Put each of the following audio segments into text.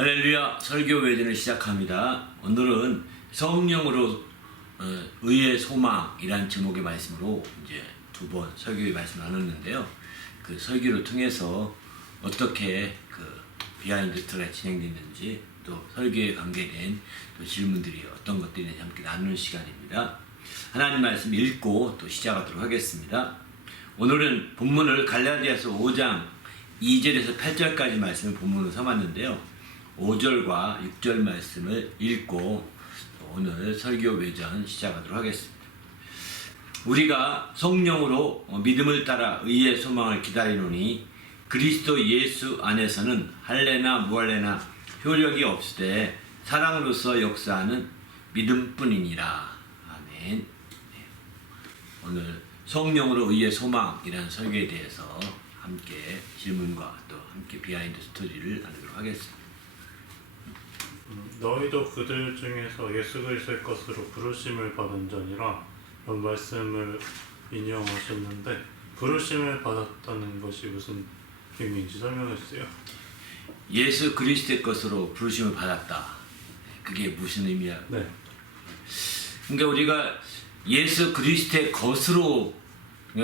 할렐루야, 설교 외전을 시작합니다. 오늘은 성령으로 의의 소망이라는 제목의 말씀으로 이제 두 번 설교의 말씀을 나눴는데요. 그 설교를 통해서 어떻게 그 비하인드 스토리가 진행됐는지, 또 설교에 관계된 또 질문들이 어떤 것들이 있는지 함께 나누는 시간입니다. 하나님 말씀 읽고 또 시작하도록 하겠습니다. 오늘은 본문을 갈라디아서 5장 2절에서 8절까지 말씀을 본문으로 삼았는데요. 5절과 6절 말씀을 읽고 오늘 설교 외전 시작하도록 하겠습니다. 우리가 성령으로 믿음을 따라 의의 소망을 기다리노니 그리스도 예수 안에서는 할례나 무할례나 효력이 없으되 사랑으로서 역사하는 믿음뿐이니라. 아멘. 오늘 성령으로 의의 소망이라는 설교에 대해서 함께 질문과 또 함께 비하인드 스토리를 나누도록 하겠습니다. 너희도 그들 중에서 예수 그리스도의 것으로 부르심을 받은 자니라 이런 말씀을 인용하셨는데, 부르심을 받았다는 것이 무슨 의미인지 설명해 주세요. 예수 그리스도의 것으로 부르심을 받았다. 그게 무슨 의미야? 네. 그러니까 우리가 예수 그리스도의 것으로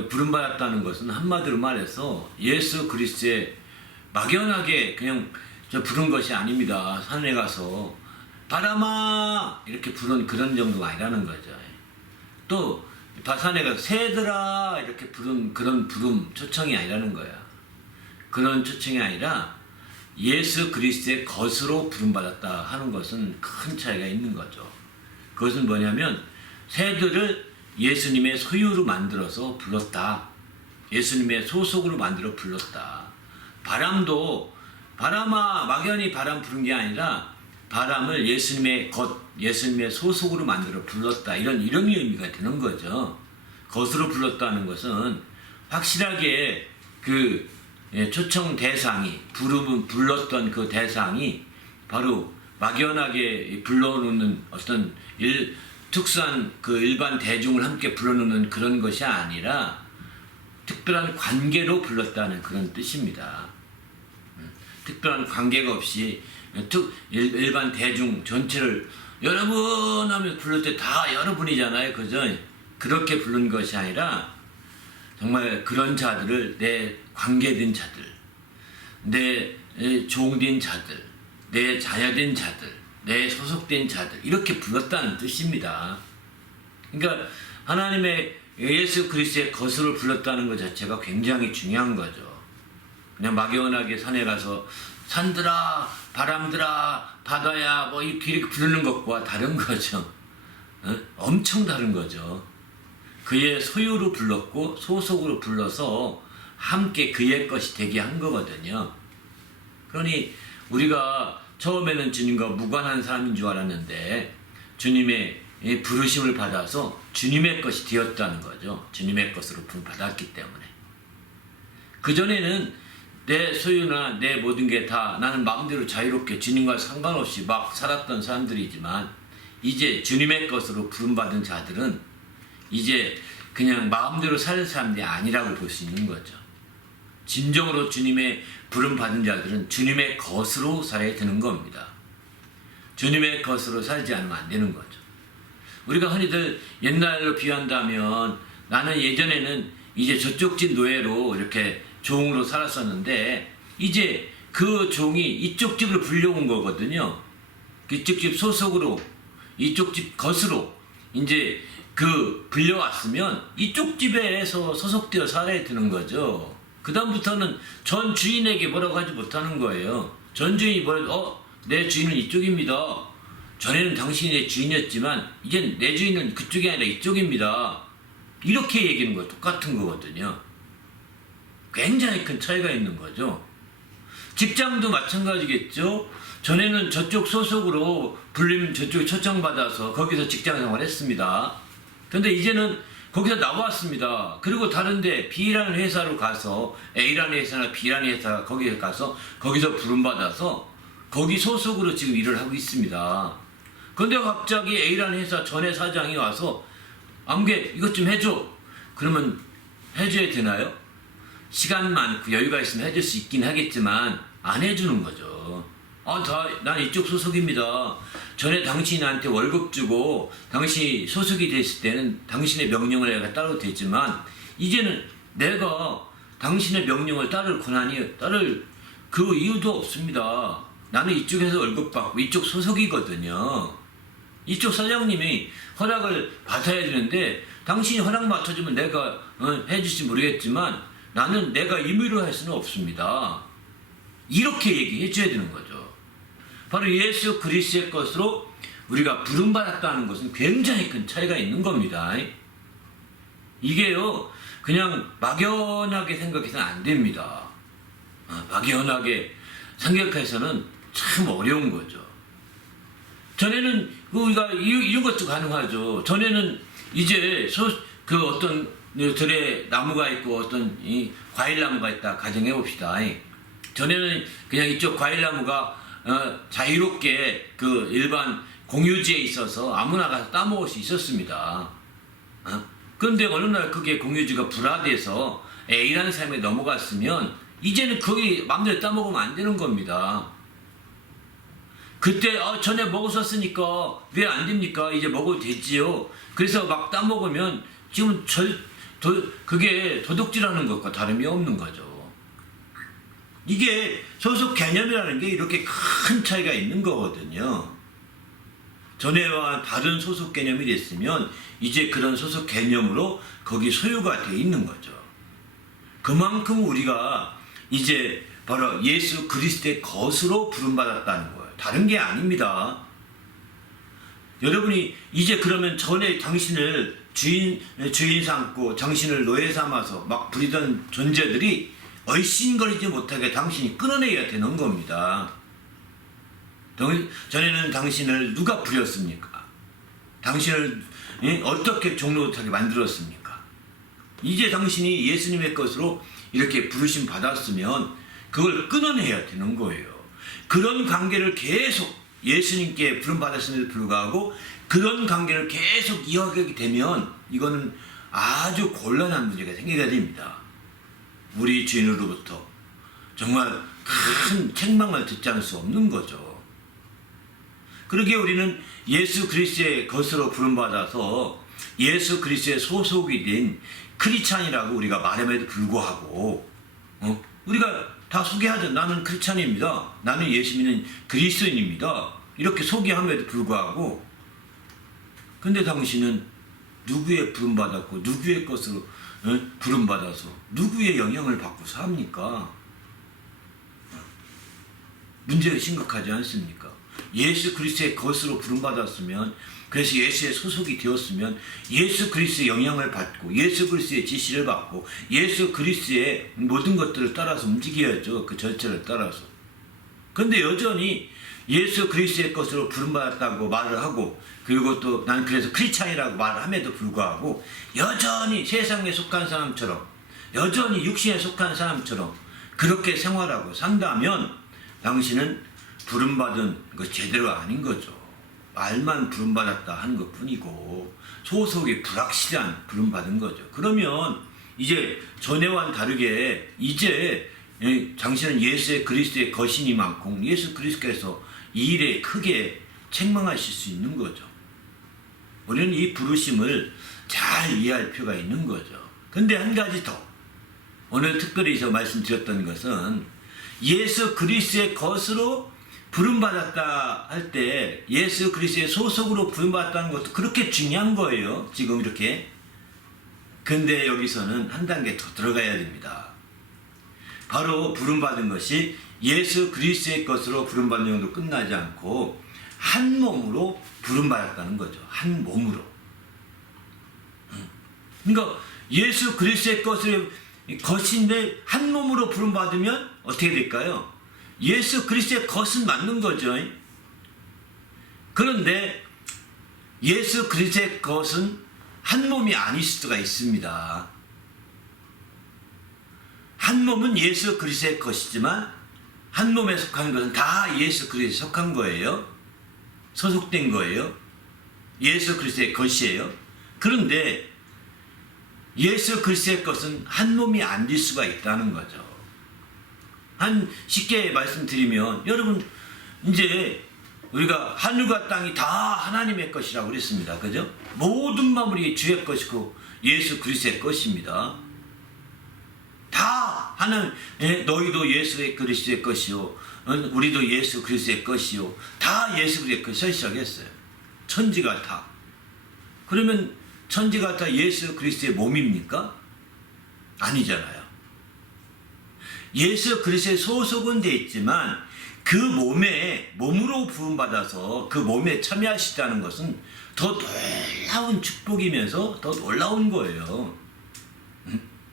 부름받았다는 것은 한마디로 말해서 예수 그리스도의 막연하게 그냥 부른 것이 아닙니다. 산에 가서 바람아 이렇게 부른 그런 정도가 아니라는 거죠. 또 산에 가서 새들아 이렇게 부른 그런 부름 초청이 아니라는 거야. 그런 초청이 아니라 예수 그리스도의 것으로 부름받았다 하는 것은 큰 차이가 있는 거죠. 그것은 뭐냐면 새들을 예수님의 소유로 만들어서 불렀다. 예수님의 소속으로 만들어 불렀다. 바람도 바람아 막연히 바람 부른 게 아니라 바람을 예수님의 것, 예수님의 소속으로 만들어 불렀다. 이런 의미가 되는 거죠. 것으로 불렀다는 것은 확실하게 그 초청 대상이, 불렀던 그 대상이 바로 막연하게 불러놓는 어떤 특수한 그 일반 대중을 함께 불러놓는 그런 것이 아니라 특별한 관계로 불렀다는 그런 뜻입니다. 특별한 관계가 없이 일반 대중 전체를 여러분 하면 부를 때 다 여러분이잖아요. 그죠? 그렇게 부른 것이 아니라 정말 그런 자들을 내 관계된 자들, 내 종된 자들, 내 자녀된 자들, 내 소속된 자들 이렇게 불렀다는 뜻입니다. 그러니까 하나님의 예수 그리스도의 것으로 불렀다는 것 자체가 굉장히 중요한 거죠. 그냥 막연하게 산에 가서 산들아, 바람들아, 바다야 뭐 이렇게 부르는 것과 다른 거죠. 엄청 다른 거죠. 그의 소유로 불렀고 소속으로 불러서 함께 그의 것이 되게 한 거거든요. 그러니 우리가 처음에는 주님과 무관한 사람인 줄 알았는데 주님의 부르심을 받아서 주님의 것이 되었다는 거죠. 주님의 것으로 받았기 때문에. 그전에는 내 소유나 내 모든 게 다 나는 마음대로 자유롭게 주님과 상관없이 막 살았던 사람들이지만 이제 주님의 것으로 부름받은 자들은 이제 그냥 마음대로 사는 사람들이 아니라고 볼 수 있는 거죠. 진정으로 주님의 부름받은 자들은 주님의 것으로 살아야 되는 겁니다. 주님의 것으로 살지 않으면 안 되는 거죠. 우리가 흔히들 옛날로 비유한다면 나는 예전에는 이제 저쪽 집 노예로 이렇게 종으로 살았었는데 이제 그 종이 이쪽 집으로 불려온 거거든요. 이쪽 집 소속으로, 이쪽 집 것으로 이제 그 불려왔으면 이쪽 집에서 소속되어 살아야 되는 거죠. 그 다음부터는 전 주인에게 뭐라고 하지 못하는 거예요. 전 주인이 내 주인은 이쪽입니다. 전에는 당신이 내 주인이었지만 이젠 내 주인은 그쪽이 아니라 이쪽입니다. 이렇게 얘기하는 거 똑같은 거거든요. 굉장히 큰 차이가 있는 거죠. 직장도 마찬가지겠죠. 전에는 저쪽 소속으로 불림 저쪽에 초청받아서 거기서 직장 생활했습니다. 그런데 이제는 거기서 나왔습니다. 그리고 다른데 B라는 회사로 가서 A라는 회사나 B라는 회사 거기에 가서 거기서 부름받아서 거기 소속으로 지금 일을 하고 있습니다. 그런데 갑자기 A라는 회사 전에 사장이 와서 아무개 이것 좀 해줘. 그러면 해줘야 되나요? 시간 많고 여유가 있으면 해줄 수 있긴 하겠지만 안 해주는 거죠. 난 이쪽 소속입니다. 전에 당신이 나한테 월급 주고 당신이 소속이 됐을 때는 당신의 명령을 내가 따르도 되지만 이제는 내가 당신의 명령을 따를 권한이 따를 그 이유도 없습니다. 나는 이쪽에서 월급 받고 이쪽 소속이거든요. 이쪽 사장님이 허락을 받아야 되는데 당신이 허락 맡아주면 내가 해줄지 모르겠지만 나는 내가 임의로 할 수는 없습니다. 이렇게 얘기해 줘야 되는 거죠. 바로 예수 그리스도의 것으로 우리가 부름받았다는 것은 굉장히 큰 차이가 있는 겁니다. 이게요 그냥 막연하게 생각해서는 안 됩니다. 막연하게 생각해서는 참 어려운 거죠. 전에는 우리가 이런 것도 가능하죠. 전에는 이제 그 어떤 들에 나무가 있고 어떤 이 과일 나무가 있다 가정해 봅시다. 전에는 그냥 이쪽 과일 나무가 자유롭게 그 일반 공유지에 있어서 아무나 가서 따먹을 수 있었습니다. 그런데 어느 날 그게 공유지가 불화돼서 A라는 사람이 넘어갔으면 이제는 거기 맘대로 따먹으면 안 되는 겁니다. 그때 전에 먹었었으니까 왜 안 됩니까? 이제 먹어도 되지요. 그래서 막 따먹으면 지금 그게 도둑질하는 것과 다름이 없는 거죠. 이게 소속 개념이라는 게 이렇게 큰 차이가 있는 거거든요. 전에와 다른 소속 개념이 됐으면 이제 그런 소속 개념으로 거기 소유가 돼 있는 거죠. 그만큼 우리가 이제 바로 예수 그리스도의 것으로 부름받았다는 거예요. 다른 게 아닙니다. 여러분이 이제 그러면 전에 당신을 주인 삼고 당신을 노예 삼아서 막 부리던 존재들이 얼씬거리지 못하게 당신이 끊어내야 되는 겁니다. 전에는 당신을 누가 부렸습니까? 당신을 어떻게 종노릇하게 만들었습니까? 이제 당신이 예수님의 것으로 이렇게 부르심 받았으면 그걸 끊어내야 되는 거예요. 그런 관계를 계속 예수님께 부름받았음에도 불구하고 그런 관계를 계속 이어가게 되면 이거는 아주 곤란한 문제가 생기게 됩니다. 우리 주인으로부터 정말 큰 책망을 듣지 않을 수 없는 거죠. 그러기에 우리는 예수 그리스도의 것으로 부름받아서 예수 그리스도의 소속이 된 크리스찬이라고 우리가 말함에도 불구하고 우리가 다 소개하죠. 나는 크리스찬입니다. 나는 예수 믿는 그리스도인입니다. 이렇게 소개함에도 불구하고 근데 당신은 누구의 부름받았고 누구의 것으로 부름받아서 누구의 영향을 받고 삽니까? 문제가 심각하지 않습니까? 예수 그리스도의 것으로 부름받았으면 그래서 예수의 소속이 되었으면 예수 그리스도의 영향을 받고 예수 그리스도의 지시를 받고 예수 그리스도의 모든 것들을 따라서 움직여야죠. 그 절차를 따라서. 그런데 여전히 예수 그리스도의 것으로 부름받았다고 말을 하고 그리고 또 난 그래서 크리스찬이라고 말을 함에도 불구하고 여전히 세상에 속한 사람처럼 여전히 육신에 속한 사람처럼 그렇게 생활하고 산다면 당신은 부름받은 거 제대로 아닌 거죠. 말만 부름받았다 하는 것 뿐이고 소속이 불확실한 부름받은 거죠. 그러면 이제 전에와는 다르게 이제 당신은 예수의 그리스도의 것이니만큼 예수 그리스도께서 이 일에 크게 책망하실 수 있는 거죠. 우리는 이 부르심을 잘 이해할 필요가 있는 거죠. 근데 한 가지 더 오늘 특별히 저 말씀드렸던 것은 예수 그리스도의 것으로 부름받았다 할 때 예수 그리스도의 소속으로 부름받았다는 것도 그렇게 중요한 거예요. 지금 이렇게. 근데 여기서는 한 단계 더 들어가야 됩니다. 바로 부름받은 것이 예수 그리스도의 것으로 부름받는 정도 끝나지 않고 한 몸으로 부름받았다는 거죠. 한 몸으로. 그러니까 예수 그리스도의 것인데 한 몸으로 부름받으면 어떻게 될까요? 예수 그리스도의 것은 맞는 거죠. 그런데 예수 그리스도의 것은 한 몸이 아닐 수가 있습니다. 한 몸은 예수 그리스도의 것이지만 한 몸에 속한 것은 다 예수 그리스도에 속한 거예요. 소속된 거예요. 예수 그리스도의 것이에요. 그런데 예수 그리스도의 것은 한 몸이 아닐 수가 있다는 거죠. 쉽게 말씀드리면 여러분 이제 우리가 하늘과 땅이 다 하나님의 것이라고 그랬습니다. 그죠? 모든 만물이 주의 것이고 예수 그리스도의 것입니다. 다 하나님, 너희도 예수 그리스도의 것이요, 우리도 예수 그리스도의 것이요, 다 예수 그리스도의 것이 시작했어요. 천지가 다. 그러면 천지가 다 예수 그리스도의 몸입니까? 아니잖아요. 예수 그리스도의 소속은 돼 있지만 그 몸으로 부음받아서 그 몸에 참여하시다는 것은 더 놀라운 축복이면서 더 놀라운 거예요.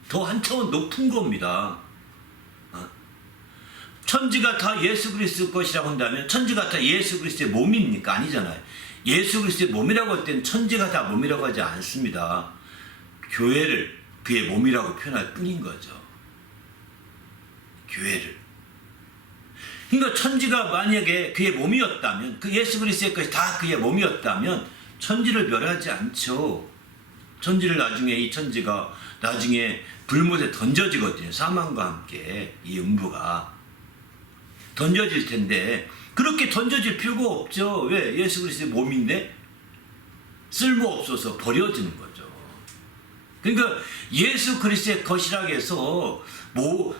더 한 차원 높은 겁니다. 천지가 다 예수 그리스도 것이라고 한다면 천지가 다 예수 그리스도의 몸입니까? 아니잖아요. 예수 그리스도의 몸이라고 할 때는 천지가 다 몸이라고 하지 않습니다. 교회를 그의 몸이라고 표현할 뿐인 거죠. 교회를. 그러니까 천지가 만약에 그의 몸이었다면, 그 예수 그리스도의 것이 다 그의 몸이었다면 천지를 멸하지 않죠. 천지를 나중에, 이 천지가 나중에 불못에 던져지거든요. 사망과 함께 이 음부가 던져질 텐데 그렇게 던져질 필요가 없죠. 왜? 예수 그리스도의 몸인데 쓸모없어서 버려지는 거죠. 그러니까 예수 그리스도의 것이라고 해서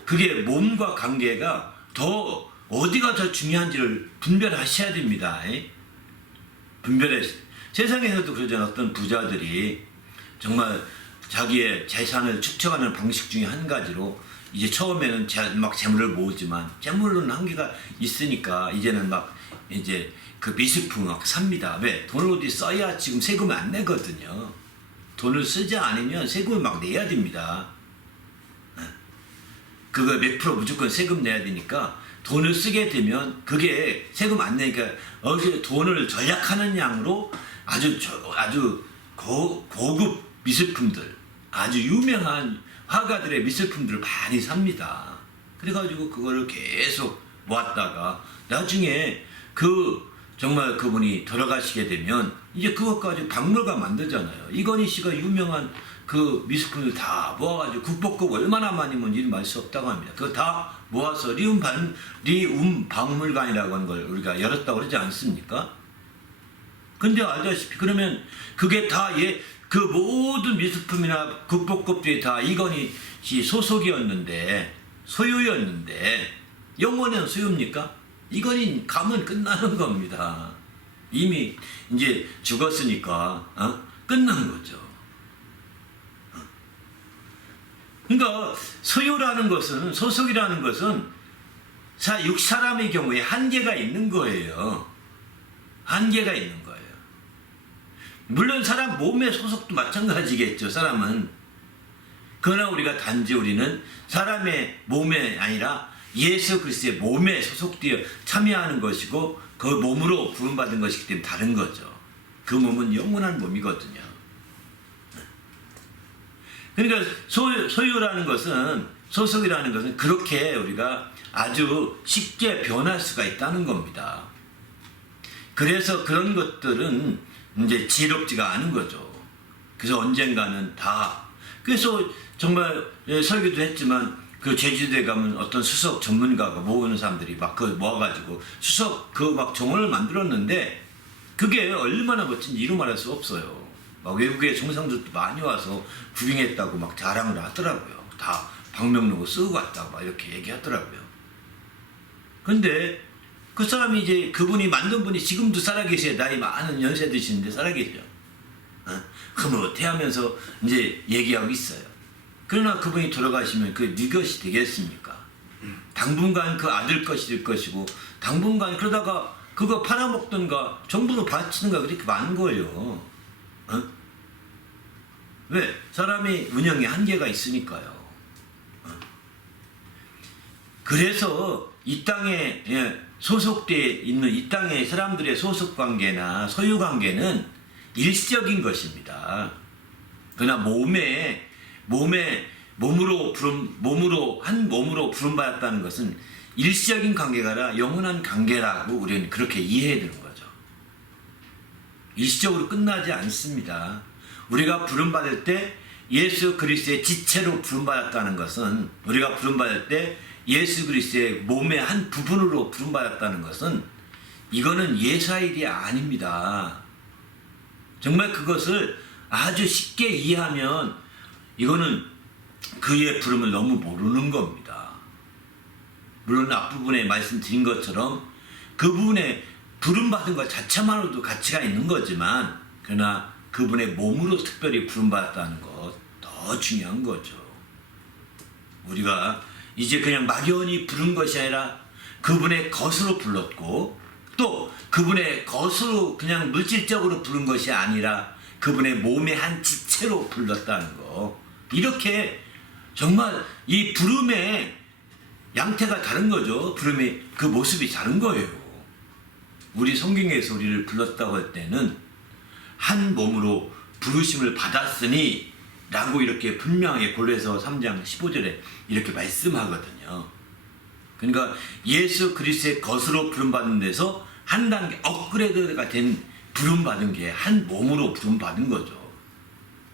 그게 몸과 관계가 더 어디가 더 중요한지를 분별하셔야 됩니다. 세상에서도 그러잖아요. 어떤 부자들이 정말 자기의 재산을 축적하는 방식 중에 한 가지로 이제 처음에는 막 재물을 모으지만 재물로는 한계가 있으니까 이제는 막 이제 그 미술품 막 삽니다. 왜? 돈을 어디 써야 지금 세금을 안 내거든요. 돈을 쓰지 않으면 세금을 막 내야 됩니다. 그거 몇 프로 무조건 세금 내야 되니까 돈을 쓰게 되면 그게 세금 안 내니까 돈을 절약하는 양으로 아주 고급 미술품들, 아주 유명한 화가들의 미술품들을 많이 삽니다. 그래가지고 그거를 계속 모았다가 나중에 정말 그분이 돌아가시게 되면 이제 그것 가지고 박물관 만들잖아요. 이건희 씨가 유명한 그 미술품을 다 모아가지고 국보급 얼마나 많이 모은지 말 수 없다고 합니다. 그거 다 모아서 리움 박물관이라고 하는 걸 우리가 열었다고 그러지 않습니까? 근데 알다시피 그러면 그게 다 그 모든 미술품이나 국보급들이 다 이건희 씨 소속이었는데 소유였는데 영원한 소유입니까? 이건희 가면 끝나는 겁니다. 이미 이제 죽었으니까 끝난 거죠. 그러니까 소유라는 것은 소속이라는 것은 사람의 경우에 한계가 있는 거예요. 한계가 있는 거예요. 물론 사람 몸의 소속도 마찬가지겠죠. 사람은. 그러나 우리는 사람의 몸에 아니라 예수 그리스도의 몸에 소속되어 참여하는 것이고 그 몸으로 부름받은 것이기 때문에 다른 거죠. 그 몸은 영원한 몸이거든요. 그러니까 소유라는 것은 소속이라는 것은 그렇게 우리가 아주 쉽게 변할 수가 있다는 겁니다. 그래서 그런 것들은 이제 지혜롭지가 않은 거죠. 그래서 언젠가는 그래서 정말 설교도 했지만 그 제주도에 가면 어떤 수석 전문가가 모으는 사람들이 막 그걸 모아가지고 수석 막 정원을 만들었는데 그게 얼마나 멋진지 이루 말할 수 없어요. 막 외국의 정상들도 많이 와서 구경했다고 막 자랑을 하더라고요. 다 방명록을 쓰고 갔다고 막 이렇게 얘기하더라고요. 근데 그 사람이 이제 그분이 만든 분이 지금도 살아계세요. 나이 많은 연세 드시는데 살아계세요. 흐뭇해 하면서 이제 얘기하고 있어요. 그러나 그분이 돌아가시면 네 것이 되겠습니까? 당분간 그 아들 것이 될 것이고 당분간 그러다가 그거 팔아먹든가 정부로 바치든가 그렇게 많은 거예요. 왜? 사람의 운영에 한계가 있으니까요. 그래서 이 땅에 소속되어 있는 이 땅의 사람들의 소속관계나 소유관계는 일시적인 것입니다. 그러나 몸으로 부름받았다는 것은 일시적인 관계가 아니라 영원한 관계라고 우리는 그렇게 이해해야 되는 거죠. 일시적으로 끝나지 않습니다. 우리가 부름받을 때 예수 그리스도의 지체로 부름받았다는 것은 우리가 부름받을 때 예수 그리스도의 몸의 한 부분으로 부름받았다는 것은 이거는 예사일이 아닙니다. 정말 그것을 아주 쉽게 이해하면 이거는 그의 부름을 너무 모르는 겁니다. 물론 앞부분에 말씀드린 것처럼 그 부분에 부름받은 것 자체만으로도 가치가 있는 거지만 그러나 그분의 몸으로 특별히 부름받았다는 것 더 중요한 거죠. 우리가 이제 그냥 막연히 부른 것이 아니라 그분의 것으로 불렀고 또 그분의 것으로 그냥 물질적으로 부른 것이 아니라 그분의 몸의 한 지체로 불렀다는 거. 이렇게 정말 이 부름의 양태가 다른 거죠. 부름의 그 모습이 다른 거예요. 우리 성경에서 우리를 불렀다고 할 때는 한 몸으로 부르심을 받았으니 라고 이렇게 분명하게 골로새서 3장 15절에 이렇게 말씀하거든요. 그러니까 예수 그리스도의 것으로 부름받는 데서 한 단계 업그레이드가 된 부름받은 게 한 몸으로 부름받은 거죠.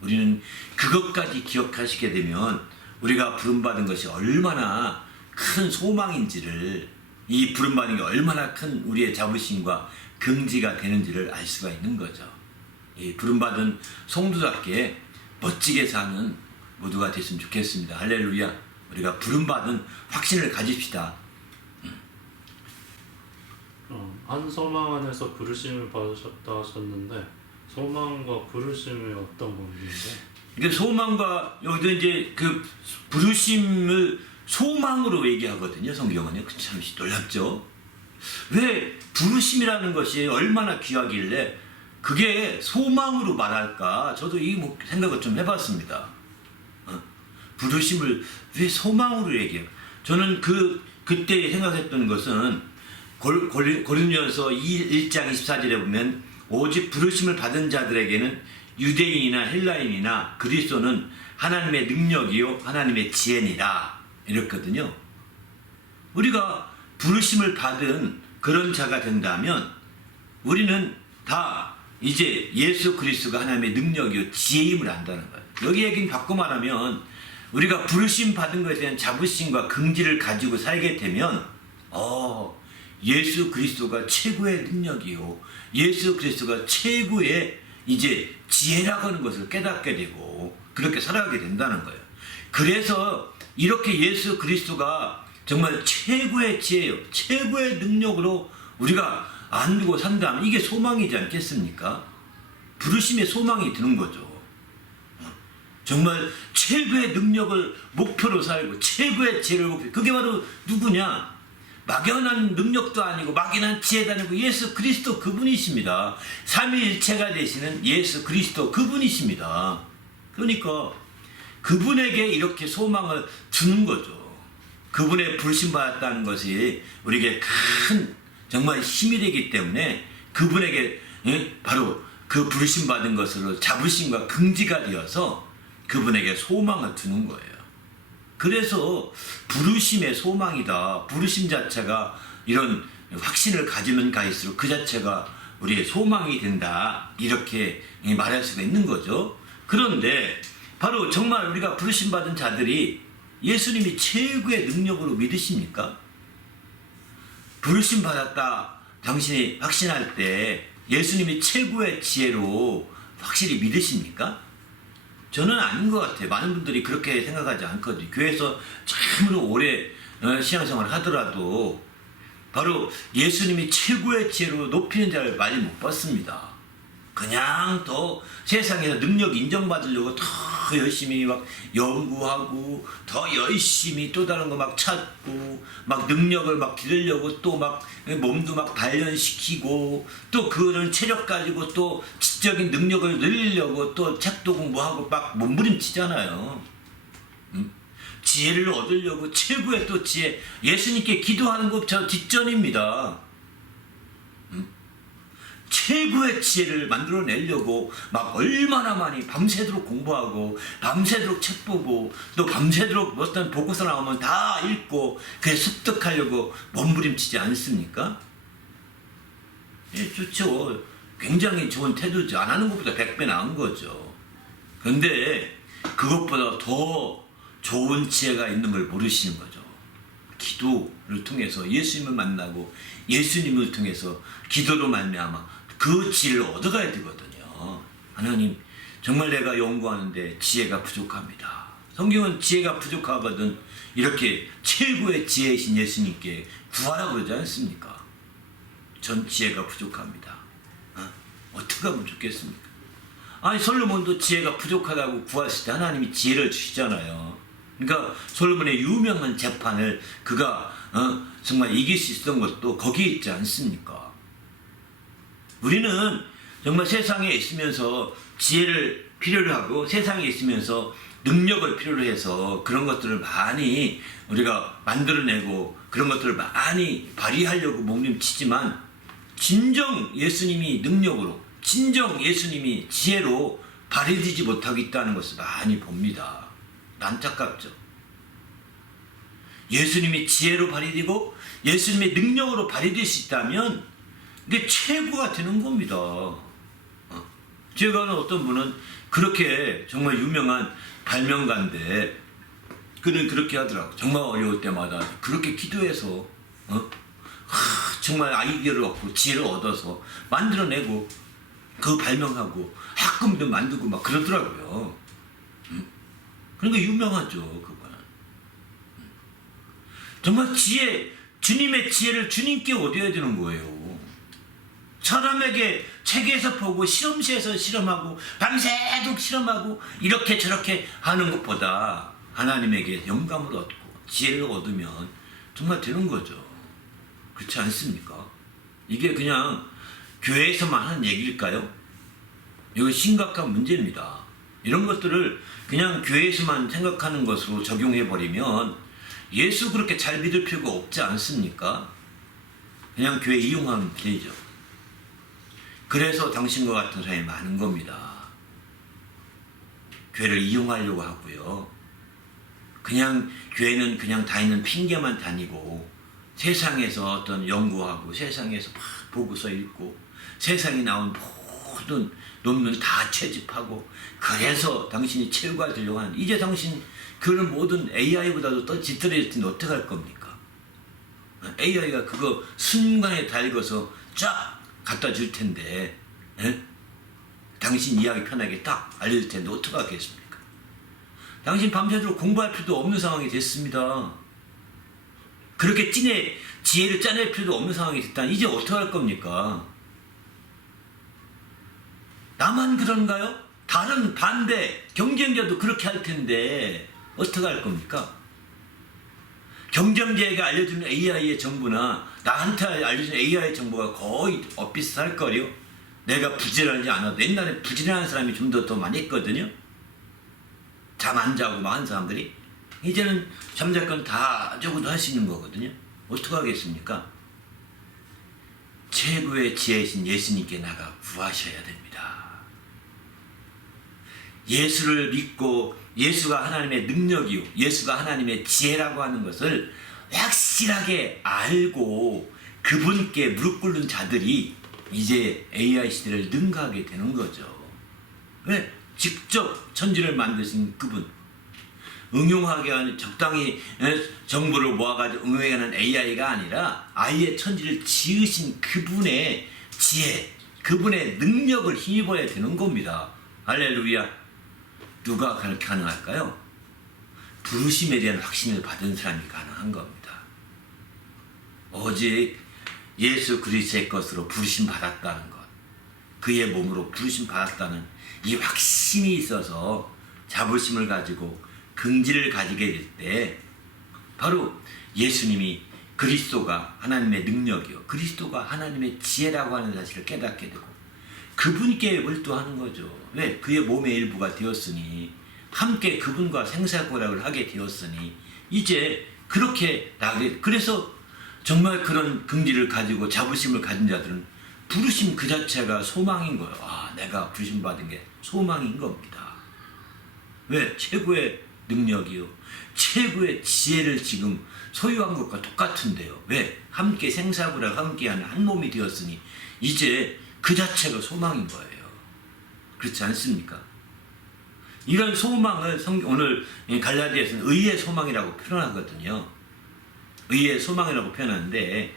우리는 그것까지 기억하시게 되면 우리가 부름받은 것이 얼마나 큰 소망인지를, 이 부름받은 게 얼마나 큰 우리의 자부심과 긍지가 되는지를 알 수가 있는 거죠. 이 부름받은 성도답게 멋지게 사는 모두가 됐으면 좋겠습니다. 할렐루야. 우리가 부름받은 확신을 가집시다. 한 소망 안에서 부르심을 받으셨다 하셨는데 소망과 부르심이 어떤 관계인데? 이게 소망과 여기도 이제 그 부르심을 소망으로 얘기하거든요. 성경은요. 참 놀랍죠. 왜 부르심이라는 것이 얼마나 귀하길래 그게 소망으로 말할까? 저도 이 생각을 좀 해봤습니다. 부르심을 왜 소망으로 얘기해요? 저는 그때 생각했던 것은 고린도전서 1장 24절에 보면 오직 부르심을 받은 자들에게는 유대인이나 헬라인이나 그리스도는 하나님의 능력이요 하나님의 지혜니라 이랬거든요. 우리가 부르심을 받은 그런 자가 된다면 우리는 다 이제 예수 그리스도가 하나님의 능력이요 지혜임을 안다는 거예요. 여기 얘기는 바꿔 말하면 우리가 부르심 받은 것에 대한 자부심과 긍지를 가지고 살게 되면 예수 그리스도가 최고의 능력이요 예수 그리스도가 최고의 이제 지혜라고 하는 것을 깨닫게 되고 그렇게 살아가게 된다는 거예요. 그래서 이렇게 예수 그리스도가 정말 최고의 지혜요 최고의 능력으로 우리가 안두고 산다면 이게 소망이지 않겠습니까? 부르심의 소망이 드는 거죠. 정말 최고의 능력을 목표로 살고 최고의 지혜를 목표. 그게 바로 누구냐? 막연한 능력도 아니고 막연한 지혜도 아니고 예수 그리스도 그분이십니다. 삼위일체가 되시는 예수 그리스도 그분이십니다. 그러니까 그분에게 이렇게 소망을 주는 거죠. 그분의 부르심 받았다는 것이 우리에게 큰 정말 힘이 되기 때문에 그분에게 바로 그 부르심 받은 것으로 자부심과 긍지가 되어서 그분에게 소망을 두는 거예요. 그래서 부르심의 소망이다. 부르심 자체가 이런 확신을 가지면 갈수록 그 자체가 우리의 소망이 된다. 이렇게 말할 수가 있는 거죠. 그런데 바로 정말 우리가 부르심 받은 자들이 예수님이 최고의 능력으로 믿으십니까? 부르심 받았다. 당신이 확신할 때 예수님이 최고의 지혜로 확실히 믿으십니까? 저는 아닌 것 같아요. 많은 분들이 그렇게 생각하지 않거든요. 교회에서 참으로 오래 신앙생활을 하더라도 바로 예수님이 최고의 지혜로 높이는 자를 많이 못 봤습니다. 그냥 더 세상에서 능력 인정받으려고 더 열심히 막 연구하고 더 열심히 또 다른 거 막 찾고 막 능력을 막 기르려고 또 막 몸도 막 단련시키고 또 그런 체력 가지고 또 지적인 능력을 늘리려고 또 책도 공부하고 막 몸부림치잖아요. 지혜를 얻으려고 최고의 또 지혜 예수님께 기도하는 것부터 뒷전입니다. 최고의 지혜를 만들어내려고 막 얼마나 많이 밤새도록 공부하고 밤새도록 책 보고 또 밤새도록 어떤 보고서 나오면 다 읽고 그게 습득하려고 몸부림치지 않습니까? 예, 좋죠. 굉장히 좋은 태도죠. 안 하는 것보다 100배 나은 거죠. 그런데 그것보다 더 좋은 지혜가 있는 걸 모르시는 거죠. 기도를 통해서 예수님을 만나고 예수님을 통해서 기도로 말미암아 그 지혜를 얻어가야 되거든요. 하나님, 정말 내가 연구하는데 지혜가 부족합니다. 성경은 지혜가 부족하거든 이렇게 최고의 지혜이신 예수님께 구하라고 그러지 않습니까? 전 지혜가 부족합니다. 어떻게 하면 좋겠습니까? 아니, 솔로몬도 지혜가 부족하다고 구했을 때 하나님이 지혜를 주시잖아요. 그러니까 솔로몬의 유명한 재판을 그가 정말 이길 수 있었던 것도 거기에 있지 않습니까? 우리는 정말 세상에 있으면서 지혜를 필요로 하고 세상에 있으면서 능력을 필요로 해서 그런 것들을 많이 우리가 만들어내고 그런 것들을 많이 발휘하려고 몸부림치지만 진정 예수님이 능력으로, 진정 예수님이 지혜로 발휘되지 못하고 있다는 것을 많이 봅니다. 안타깝죠. 예수님이 지혜로 발휘되고 예수님의 능력으로 발휘될 수 있다면 이게 최고가 되는 겁니다. 제가 아는 어떤 분은 그렇게 정말 유명한 발명가인데 그는 그렇게 하더라고. 정말 어려울 때마다 그렇게 기도해서 정말 아이디어를 얻고 지혜를 얻어서 만들어내고 그 발명하고 학금도 만들고 막 그러더라고요. 그러니까 유명하죠, 그거는. 정말 지혜, 주님의 지혜를 주님께 얻어야 되는 거예요. 사람에게 책에서 보고 실험실에서 실험하고 밤새도록 실험하고 이렇게 저렇게 하는 것보다 하나님에게 영감을 얻고 지혜를 얻으면 정말 되는 거죠. 그렇지 않습니까? 이게 그냥 교회에서만 하는 얘기일까요? 이거 심각한 문제입니다. 이런 것들을 그냥 교회에서만 생각하는 것으로 적용해버리면 예수 그렇게 잘 믿을 필요가 없지 않습니까? 그냥 교회 이용하면 되죠. 그래서 당신과 같은 사람이 많은 겁니다. 교회를 이용하려고 하고요. 그냥 교회는 그냥 다니는 핑계만 다니고 세상에서 어떤 연구하고 세상에서 막 보고서 읽고 세상에 나온 모든 논문 다 채집하고 그래서 당신이 최고가 되려고 하는, 이제 당신 그런 모든 AI보다도 더 짙어질 텐데 어떡할 겁니까? AI가 그거 순간에 다 읽어서 쫙 갖다 줄 텐데 당신 이야기 편하게 딱 알려줄 텐데 어떡하겠습니까? 당신 밤새도록 공부할 필요도 없는 상황이 됐습니다. 그렇게 지혜를 짜낼 필요도 없는 상황이 됐다니 이제 어떡할 겁니까? 나만 그런가요? 다른 반대 경쟁자도 그렇게 할 텐데 어떡할 겁니까? 경쟁자에게 알려주는 AI의 정보나 나한테 알려주는 AI의 정보가 거의 비슷할 거요. 내가 부지런하지 않아도 옛날에 부지런한 사람이 좀 더 많이 했거든요. 잠 안 자고 많은 사람들이 이제는 잠잘 건 다 적어도 할 수 있는 거거든요. 어떡하겠습니까? 최고의 지혜이신 예수님께 나가 구하셔야 됩니다. 예수를 믿고 예수가 하나님의 능력이요 예수가 하나님의 지혜라고 하는 것을 확실하게 알고 그분께 무릎 꿇는 자들이 이제 AI 시대를 능가하게 되는 거죠. 왜? 직접 천지를 만드신 그분, 응용하게 하는 적당히 정보를 모아가지고 응용하는 AI가 아니라 아예 천지를 지으신 그분의 지혜, 그분의 능력을 힘입어야 되는 겁니다. 할렐루야. 누가 그렇게 가능할까요? 부르심에 대한 확신을 받은 사람이 가능한 겁니다. 오직 예수 그리스도의 것으로 부르심 받았다는 것, 그의 몸으로 부르심 받았다는 이 확신이 있어서 자부심을 가지고 긍지를 가지게 될 때 바로 예수님이 그리스도가 하나님의 능력이요 그리스도가 하나님의 지혜라고 하는 사실을 깨닫게 되고 그분께 몰두하는 거죠. 왜? 그의 몸의 일부가 되었으니 함께 그분과 생사고락을 하게 되었으니 이제 그렇게 나게, 그래서 정말 그런 긍지를 가지고 자부심을 가진 자들은 부르심 그 자체가 소망인 거예요. 아, 내가 부르심 받은 게 소망인 겁니다. 왜? 최고의 능력이요 최고의 지혜를 지금 소유한 것과 똑같은데요. 왜? 함께 생사고락 함께하는 한 몸이 되었으니 이제 그 자체가 소망인 거예요. 그렇지 않습니까? 이런 소망을 오늘 갈라디아서는 의의 소망이라고 표현하거든요. 의의 소망이라고 표현하는데,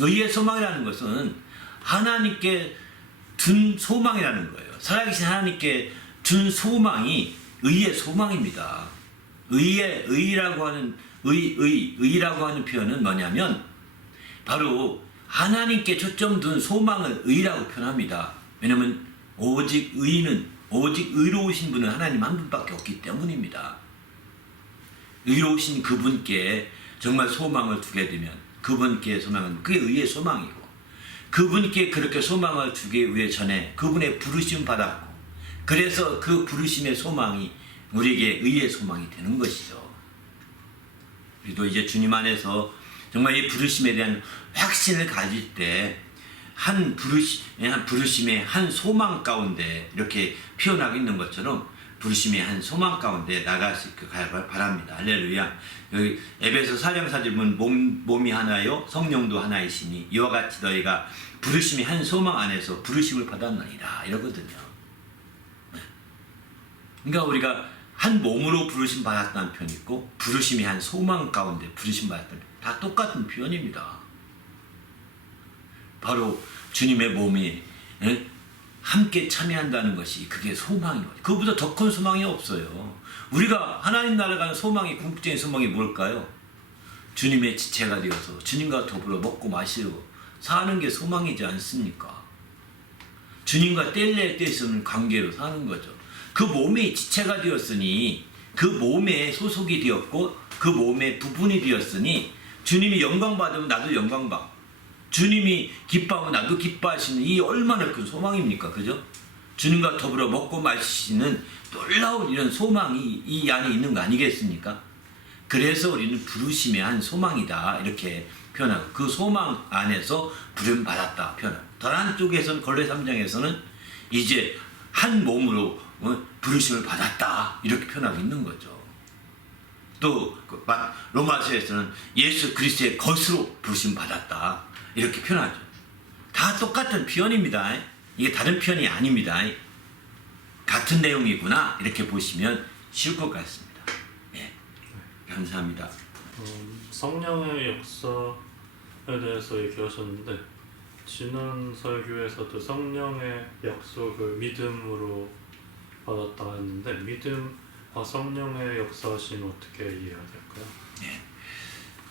의의 소망이라는 것은 하나님께 둔 소망이라는 거예요. 살아계신 하나님께 준 소망이 의의 소망입니다. 의라고 하는 의라고 하는 표현은 뭐냐면 바로 하나님께 초점 둔 소망을 의라고 표현합니다. 왜냐하면 오직 의로우신 분은 하나님 한 분밖에 없기 때문입니다. 의로우신 그분께 정말 소망을 두게 되면 그분께 소망은 그게 의의 소망이고, 그분께 그렇게 소망을 두기 위해 전에 그분의 부르심 받았고, 그래서 그 부르심의 소망이 우리에게 의의 소망이 되는 것이죠. 우리도 이제 주님 안에서 정말 이 부르심에 대한 확신을 가질 때 한 부르심의 한 소망 가운데 이렇게 표현하고 있는 것처럼 부르심의 한 소망 가운데 나갈 수 있게 바랍니다. 할렐루야. 여기 에베소 4장 보면 몸이 하나요 성령도 하나이시니 이와 같이 너희가 부르심의 한 소망 안에서 부르심을 받았느니라 이러거든요. 그러니까 우리가 한 몸으로 부르심 받았다는 표현이 있고 부르심이 한 소망 가운데 부르심 받았다는 표현, 다 똑같은 표현입니다. 바로 주님의 몸이 함께 참여한다는 것이 그게 소망이거든요. 그보다 더 큰 소망이 없어요. 우리가 하나님 나라 가는 소망이, 궁극적인 소망이 뭘까요? 주님의 지체가 되어서 주님과 더불어 먹고 마시고 사는 게 소망이지 않습니까? 주님과 뗄래야 뗄 수 없는 관계로 사는 거죠. 그 몸의 지체가 되었으니, 그 몸에 소속이 되었고 그 몸의 부분이 되었으니 주님이 영광 받으면 나도 영광 받고 주님이 기뻐하면 나도 기뻐하시는 이 얼마나 큰 소망입니까? 그죠? 주님과 더불어 먹고 마시는 놀라운 이런 소망이 이 안에 있는 거 아니겠습니까? 그래서 우리는 부르심의 한 소망이다 이렇게 표현하고, 그 소망 안에서 부름 받았다 표현하고, 다른 쪽에서는 골로새 3장에서는 이제 한 몸으로 부르심을 받았다 이렇게 표현하고 있는 거죠. 또 로마서에서는 예수 그리스도의 것으로 부르심 받았다 이렇게 표현하죠. 다 똑같은 표현입니다. 이게 다른 표현이 아닙니다. 같은 내용이구나 이렇게 보시면 쉬울 것 같습니다. 네. 감사합니다. 성령의 역사에 대해서 얘기하셨는데, 지난 설교에서도 성령의 약속을 믿음으로 받았다 했는데, 믿음과 성령의 역사하심 어떻게 이해해야 될까요? 네.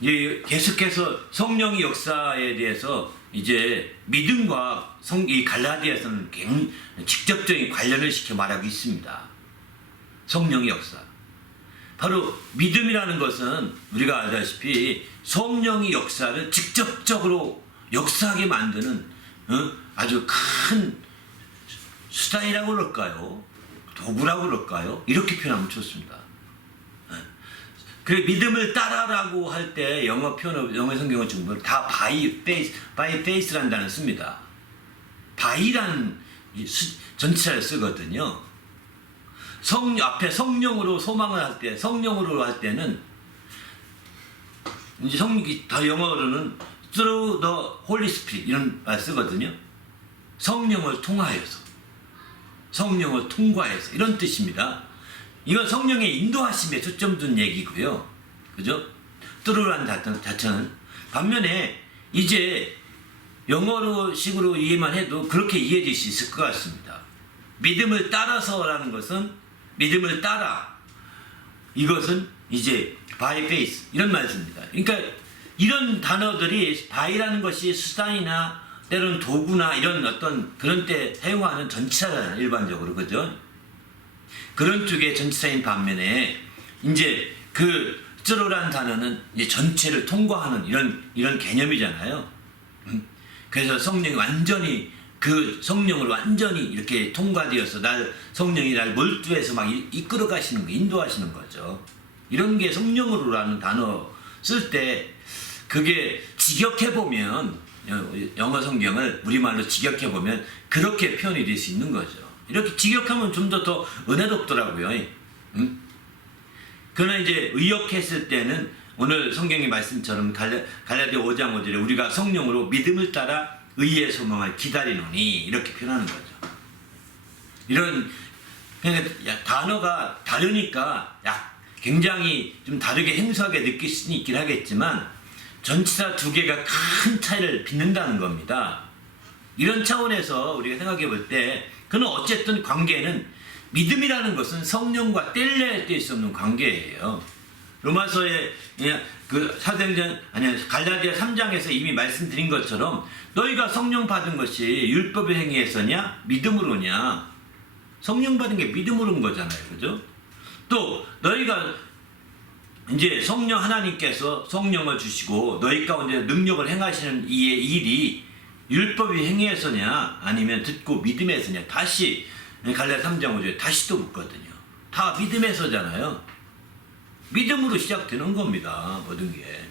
이제 계속해서 성령의 역사에 대해서 이제 믿음과 이 갈라디아서는 굉장히 직접적인 관련을 시켜 말하고 있습니다. 성령의 역사. 바로 믿음이라는 것은 우리가 알다시피 성령의 역사를 직접적으로 역사하게 만드는 아주 큰 수단이라고 그럴까요? 도구라고 그럴까요? 이렇게 표현하면 좋습니다. 그 믿음을 따라라고 할 때 영어 성경을 중국어로 다 by faith라는 단어를 씁니다. by라는 전치사를 쓰거든요. 앞에 성령으로 소망을 할 때, 성령으로 할 때는 이제 다 영어로는 through the Holy Spirit 이런 말 쓰거든요. 성령을 통하여서, 성령을 통과해서 이런 뜻입니다. 이건 성령의 인도하심에 초점 둔 얘기고요. 그죠? through라는 자체는. 반면에 이제 영어로 식으로 이해만 해도 그렇게 이해될 수 있을 것 같습니다. 믿음을 따라서라는 것은, 믿음을 따라, 이것은 이제 by faith 이런 말 씁니다. 그러니까 이런 단어들이 by라는 것이 수단이나 때로는 도구나 이런 어떤 그런 때 사용하는 전치사잖아요. 일반적으로. 그죠? 그런 쪽의 전치사인 반면에 이제 그 스로라는 단어는 이제 전체를 통과하는 이런 개념이잖아요. 그래서 성령이 완전히 그 성령으로 완전히 이렇게 통과되어서 성령이 날 몰두해서 막 이끌어 가시는 거, 인도하시는 거죠. 이런 게 성령으로라는 단어 쓸 때 그게 직역해 보면, 영어 성경을 우리말로 직역해 보면 그렇게 표현이 될 수 있는 거죠. 이렇게 직역하면 좀 더 은혜롭더라고요. 그러나 이제 의역했을 때는 오늘 성경의 말씀처럼 갈라디아 5장 5절에 우리가 성령으로 믿음을 따라 의의 소망을 기다리노니 이렇게 표현하는 거죠. 이런 단어가 다르니까 굉장히 좀 다르게 생소하게 느낄 수는 있긴 하겠지만, 전치사 두 개가 큰 차이를 빚는다는 겁니다. 이런 차원에서 우리가 생각해 볼 때 그는 어쨌든 관계는 믿음이라는 것은 성령과 뗄래야 뗄 수 없는 관계예요. 로마서의 그 사도행전 아니 갈라디아 3장에서 이미 말씀드린 것처럼 너희가 성령 받은 것이 율법의 행위에서냐 믿음으로냐. 성령 받은 게 믿음으로인 거잖아요. 그죠? 또 너희가 이제 성령 하나님께서 성령을 주시고 너희 가운데 능력을 행하시는 이 일이 율법의 행위에서냐 아니면 듣고 믿음에서냐. 다시 갈라디아 3장 5절에 다시 또 묻거든요. 다 믿음에서잖아요. 믿음으로 시작되는 겁니다. 모든 게.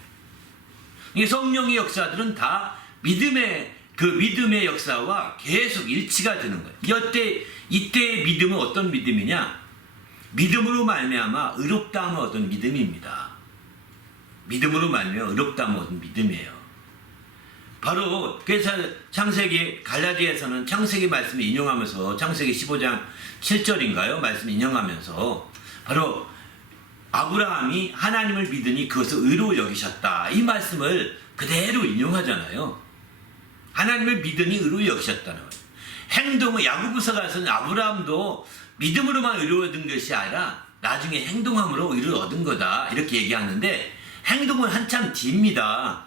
이 성령의 역사들은 다 믿음의 역사와 계속 일치가 되는 거예요. 이때의 믿음은 어떤 믿음이냐? 믿음으로 말미암아 의롭다함을 얻은 믿음입니다. 믿음으로 말미암아 의롭다함을 얻은 믿음이에요. 바로 그래서 창세기 갈라디아에서는 창세기 말씀을 인용하면서 창세기 15장 7절인가요? 말씀 인용하면서 바로 아브라함이 하나님을 믿으니 그것을 의로 여기셨다. 이 말씀을 그대로 인용하잖아요. 하나님을 믿으니 의로 여기셨다는 거예요. 행동은 야고보서 가서는 아브라함도 믿음으로만 의로 얻은 것이 아니라 나중에 행동함으로 의를 얻은 거다. 이렇게 얘기하는데 행동은 한참 뒤입니다.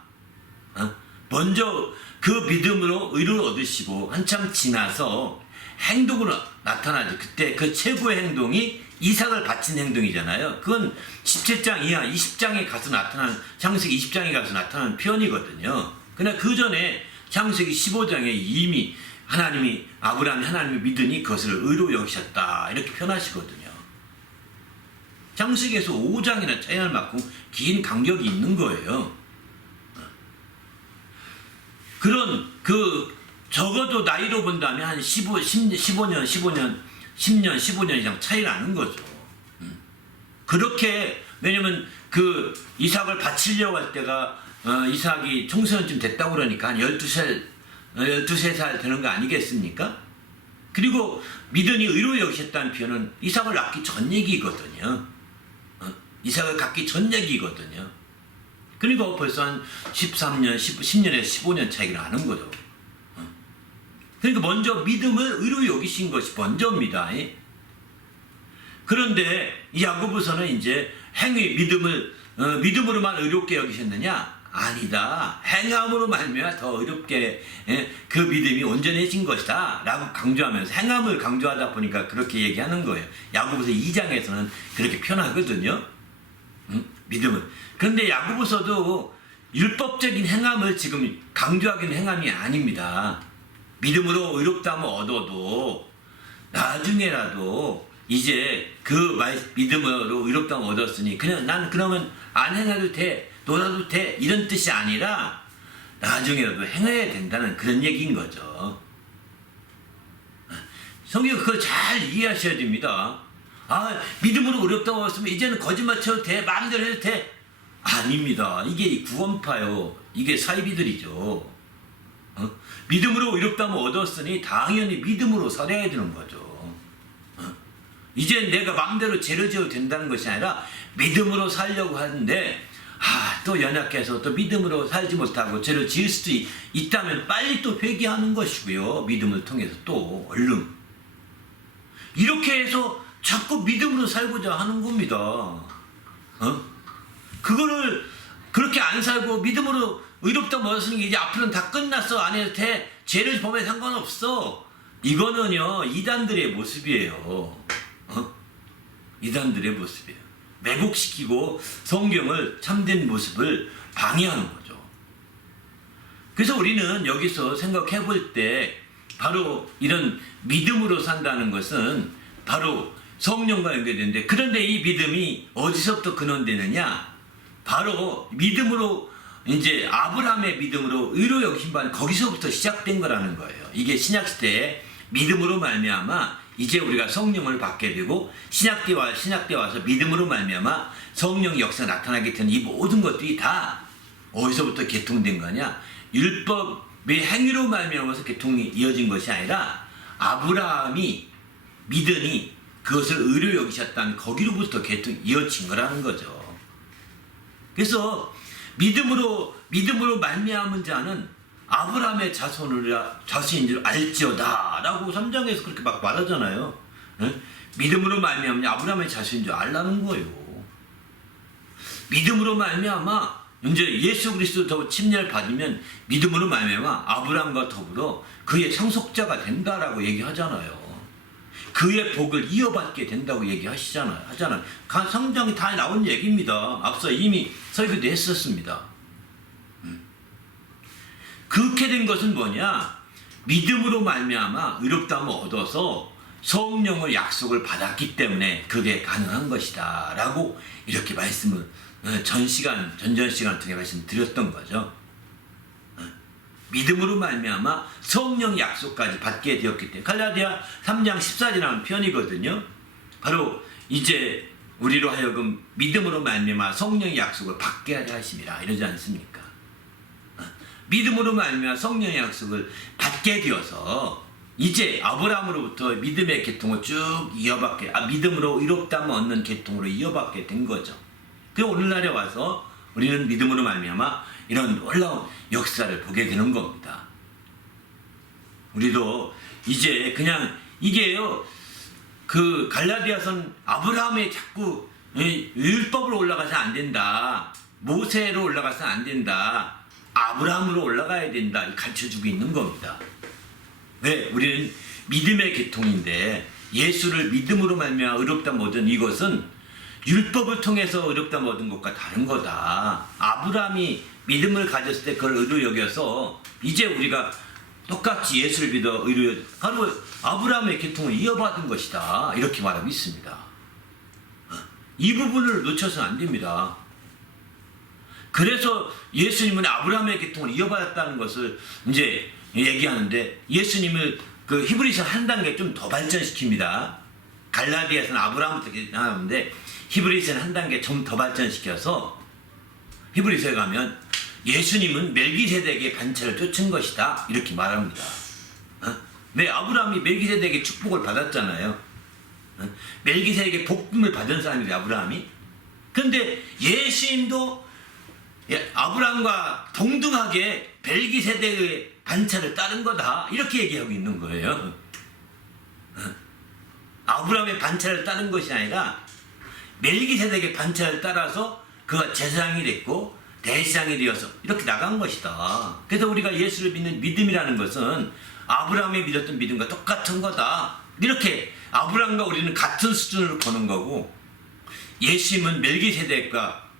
먼저 그 믿음으로 의를 얻으시고 한참 지나서 행동으로 나타나죠. 그때 그 최고의 행동이 이삭을 바친 행동이잖아요. 그건 17장 이하 20장에 가서 나타나는 창세기 20장에 가서 나타나는 표현이거든요. 그러나 그 전에 창세기 15장에 이미 하나님이 아브라함이 하나님을 믿으니 그것을 의로 여기셨다 이렇게 표현하시거든요. 창세기에서 5장이나 차이날 만큼 긴 간격이 있는 거예요. 그런 적어도 나이로 본다면 한 15년 이상 차이 나는 거죠. 그렇게 왜냐면 그 이삭을 바치려고 할 때가 이삭이 청소년쯤 됐다고 그러니까 한 12세 살 되는 거 아니겠습니까? 그리고 믿으니 의로 여기셨다는 표현은 이삭을 낳기 전 얘기거든요. 이삭을 갖기 전 얘기거든요. 그리고 벌써 한 13년, 10년에서 15년 차이가 나는 거죠. 그러니까 먼저 믿음을 의로 여기신 것이 먼저입니다. 그런데 이 야고보서는 이제 믿음으로만 의롭게 여기셨느냐? 아니다. 행함으로 말미암아 더 의롭게 그 믿음이 온전해진 것이다 라고 강조하면서 행함을 강조하다 보니까 그렇게 얘기하는 거예요. 야고보서 2장에서는 그렇게 표현하거든요. 믿음을. 그런데 야고보서도 율법적인 행함을 지금 강조하기는 행함이 아닙니다. 믿음으로 의롭다함을 얻어도 나중에라도 이제 그 믿음으로 의롭다함을 얻었으니 그냥 난 그러면 안 행해도 돼, 놀아도 돼 이런 뜻이 아니라 나중에라도 행해야 된다는 그런 얘기인 거죠. 성경 그걸 잘 이해하셔야 됩니다. 믿음으로 의롭다고 했으면 이제는 거짓말 쳐도 돼, 마음대로 해도 돼. 아닙니다. 이게 구원파요. 이게 사이비들이죠. 믿음으로 의롭다함을 얻었으니 당연히 믿음으로 살아야 되는 거죠. 이제 내가 마음대로 죄를 지어도 된다는 것이 아니라 믿음으로 살려고 하는데 또 연약해서 또 믿음으로 살지 못하고 죄를 지을 수도 있다면 빨리 또 회개하는 것이고요. 믿음을 통해서 또 얼른 이렇게 해서 자꾸 믿음으로 살고자 하는 겁니다. 그거를 그렇게 안 살고 믿음으로 의롭다고 얻었으니 이제 앞으로는 다 끝났어 안 해도 돼 죄를 범해 상관없어 이거는요 이단들의 모습이에요. 이단들의 모습이에요. 왜곡시키고 성경을 참된 모습을 방해하는 거죠. 그래서 우리는 여기서 생각해 볼 때 바로 이런 믿음으로 산다는 것은 바로 성령과 연결되는데 그런데 이 믿음이 어디서부터 근원되느냐? 바로 믿음으로 이제 아브라함의 믿음으로 의로 여기신 바 거기서부터 시작된 거라는 거예요. 이게 신약시대에 믿음으로 말미암아 이제 우리가 성령을 받게 되고 신약때 와서 믿음으로 말미암아 성령 역사 나타나게 되는 이 모든 것들이 다 어디서부터 개통된 거냐? 율법의 행위로 말미암아서 개통이 이어진 것이 아니라 아브라함이 믿으니 그것을 의로 여기셨다는 거기로부터 개통이 이어진 거라는 거죠. 그래서 믿음으로 말미암은 자는 아브라함의 자손인 줄 알지어다라고 3장에서 그렇게 막 말하잖아요. 예? 믿음으로 말미암은 아브라함의 자손인 줄 알라는 거예요. 믿음으로 말미암아 이제 예수 그리스도 더 침례를 받으면 믿음으로 말미암아 아브라함과 더불어 그의 상속자가 된다라고 얘기하잖아요. 그의 복을 이어받게 된다고 얘기하시잖아요. 하잖아요. 성경이 다 나온 얘기입니다. 앞서 이미 설교도 했었습니다. 그렇게 된 것은 뭐냐? 믿음으로 말미암아 의롭다함을 얻어서 성령의 약속을 받았기 때문에 그게 가능한 것이다 라고 이렇게 말씀을 전전 시간 통해 말씀드렸던 거죠. 믿음으로 말미암아 성령 약속까지 받게 되었기 때문에 갈라디아 3장 14절이라는 편이거든요. 바로 이제 우리로 하여금 믿음으로 말미암아 성령의 약속을 받게 하려 하심이라 이러지 않습니까? 믿음으로 말미암아 성령의 약속을 받게 되어서 이제 아브라함으로부터 믿음의 계통을 쭉 이어받게 믿음으로 의롭다함을 얻는 계통으로 이어받게 된 거죠. 그 오늘날에 와서 우리는 믿음으로 말미암아 이런 놀라운 역사를 보게 되는 겁니다. 우리도 이제 그냥 이게요, 그 갈라디아선 아브라함에 자꾸 율법으로 올라가서 안 된다, 모세로 올라가서 안 된다, 아브라함으로 올라가야 된다 가르쳐주고 있는 겁니다. 왜? 우리는 믿음의 계통인데 예수를 믿음으로 말미암아 의롭다 얻은 이것은 율법을 통해서 의롭다 얻은 것과 다른 거다. 아브라함이 믿음을 가졌을 때 그걸 의로 여겨서 이제 우리가 똑같이 예수를 믿어 의로 바로 아브라함의 계통을 이어받은 것이다 이렇게 말하고 있습니다. 이 부분을 놓쳐서는 안 됩니다. 그래서 예수님은 아브라함의 계통을 이어받았다는 것을 이제 얘기하는데 예수님을 그 히브리서 한 단계 좀 더 발전시킵니다. 갈라디아서는 아브라함부터 나오는데 히브리서는 한 단계 좀 더 발전시켜서 히브리서에 가면 예수님은 멜기세덱의 반차를 쫓은 것이다 이렇게 말합니다. 왜? 아브라함이 멜기세덱의 축복을 받았잖아요. 멜기세덱의 복음을 받은 사람이죠, 아브라함이. 근데 예수님도 아브라함과 동등하게 멜기세덱의 반차를 따른 거다 이렇게 얘기하고 있는 거예요. 아브라함의 반차를 따른 것이 아니라 멜기세덱의 반차를 따라서 그가 제사장이 됐고 대제사장이 되어서 이렇게 나간 것이다. 그래서 우리가 예수를 믿는 믿음이라는 것은 아브라함이 믿었던 믿음과 똑같은 거다. 이렇게 아브라함과 우리는 같은 수준으로 보는 거고, 예수님은 멜기세덱과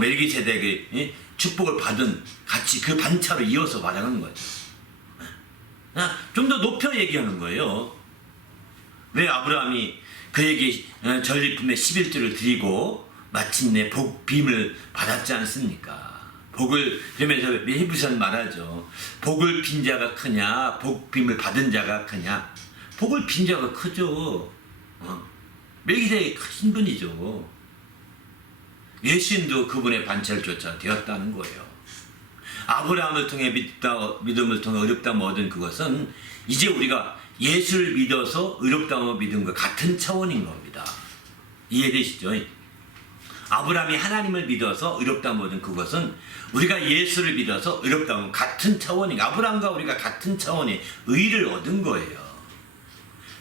멜기세덱의 축복을 받은 같이 그 반차로 이어서 말하는 거죠. 좀 더 높여 얘기하는 거예요. 왜 아브라함이 그에게 전리품의 11조를 드리고 마침내 복빔을 받았지 않습니까? 복을, 그러면서 히브리서는 말하죠. 복을 빈 자가 크냐 복빔을 받은 자가 크냐. 복을 빈 자가 크죠. 멜기세덱이 큰 분이죠. 예수님도 그분의 반차를 쫓아 되었다는 거예요. 아브라함을 통해 믿음을 통해 의롭다함을 얻은 그것은 이제 우리가 예수를 믿어서 의롭다함을 믿음과 같은 차원인 겁니다. 이해되시죠? 아브라함이 하나님을 믿어서 의롭다함을 얻은 그것은 우리가 예수를 믿어서 의롭다함을 같은 차원인, 아브라함과 우리가 같은 차원의 의를 얻은 거예요.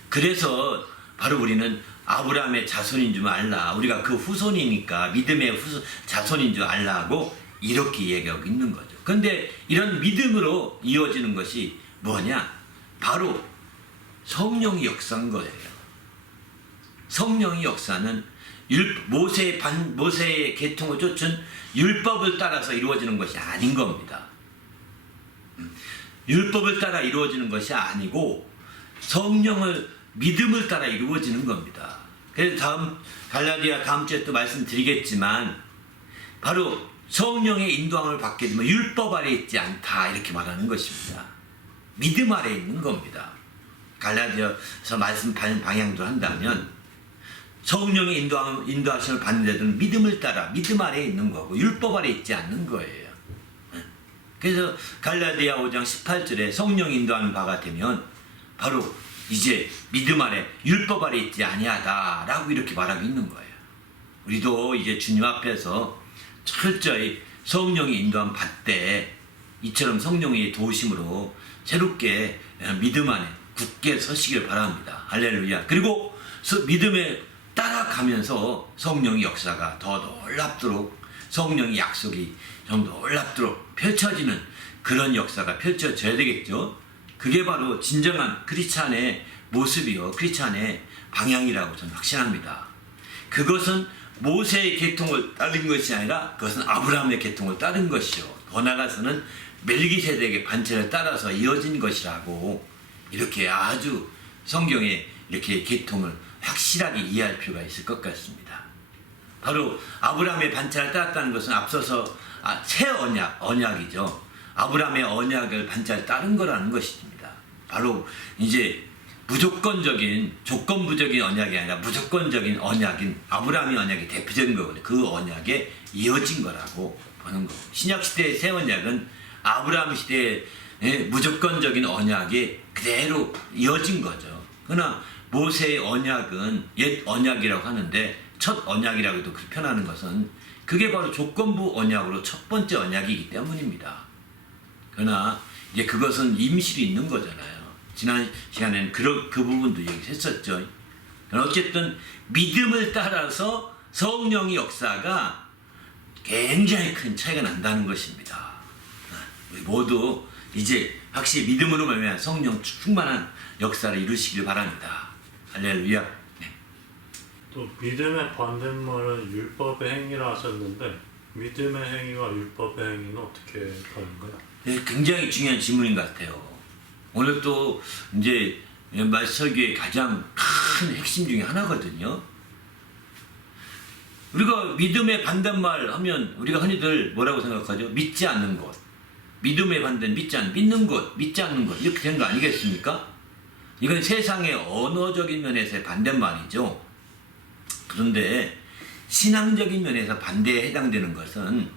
그래서 바로 우리는 아브라함의 자손인 줄 알라, 우리가 그 후손이니까 믿음의 자손인 줄 알라고 이렇게 얘기하고 있는 거죠. 근데 이런 믿음으로 이어지는 것이 뭐냐? 바로 성령의 역사인 거예요. 성령의 역사는 모세의 계통을 쫓은 율법을 따라서 이루어지는 것이 아닌 겁니다. 율법을 따라 이루어지는 것이 아니고 성령을 믿음을 따라 이루어지는 겁니다. 그래서 갈라디아 다음 주에 또 말씀드리겠지만 바로 성령의 인도함을 받게 되면 율법 아래 있지 않다 이렇게 말하는 것입니다. 믿음 아래 있는 겁니다. 갈라디아서 말씀 방향도 한다면 성령의 인도하심을 받는 자들은 믿음을 따라 믿음 아래에 있는 거고 율법 아래에 있지 않는 거예요. 그래서 갈라디아 5장 18절에 성령 인도하는 바가 되면 바로 이제 믿음 아래 율법 아래 있지 아니하다라고 이렇게 말하고 있는 거예요. 우리도 이제 주님 앞에서 철저히 성령의 인도함 받되 이처럼 성령의 도우심으로 새롭게 믿음 안에 굳게 서시길 바랍니다. 할렐루야. 그리고 믿음에 따라가면서 성령의 역사가 더 놀랍도록 성령의 약속이 좀 놀랍도록 펼쳐지는 그런 역사가 펼쳐져야 되겠죠. 그게 바로 진정한 크리스찬의 모습이요, 크리스찬의 방향이라고 저는 확신합니다. 그것은 모세의 계통을 따른 것이 아니라 그것은 아브라함의 계통을 따른 것이요, 더 나아가서는 멜기세덱의 반차를 따라서 이어진 것이라고 이렇게 아주 성경에 이렇게 계통을 확실하게 이해할 필요가 있을 것 같습니다. 바로 아브라함의 반차를 따랐다는 것은 앞서서 새 언약이죠. 아브라함의 언약을 반차를 따른 거라는 것입니다. 바로 이제 무조건적인 조건부적인 언약이 아니라 무조건적인 언약인 아브라함의 언약이 대표적인 거거든요. 그 언약에 이어진 거라고 보는 거. 신약 시대의 새 언약은 아브라함 시대의 무조건적인 언약이 그대로 이어진 거죠. 그러나 모세의 언약은 옛 언약이라고 하는데 첫 언약이라고도 표현하는 것은 그게 바로 조건부 언약으로 첫 번째 언약이기 때문입니다. 그러나 이제 그것은 임실이 있는 거잖아요. 지난 시간에는 그 부분도 얘기했었죠. 어쨌든 믿음을 따라서 성령의 역사가 굉장히 큰 차이가 난다는 것입니다. 우리 모두 이제 확실히 믿음으로 말미암아 성령 충만한 역사를 이루시길 바랍니다. 할렐루야. 네. 또 믿음의 반대말은 율법의 행위라 하셨는데 믿음의 행위와 율법의 행위는 어떻게 다른가요? 네, 굉장히 중요한 질문인 것 같아요. 오늘 또 이제 설교의 가장 큰 핵심 중에 하나거든요. 우리가 믿음의 반대말 하면 우리가 흔히들 뭐라고 생각하죠? 믿지 않는 것. 믿음의 반대는 믿는 것, 믿지 않는 것 이렇게 된 거 아니겠습니까? 이건 세상의 언어적인 면에서의 반대말이죠. 그런데 신앙적인 면에서 반대에 해당되는 것은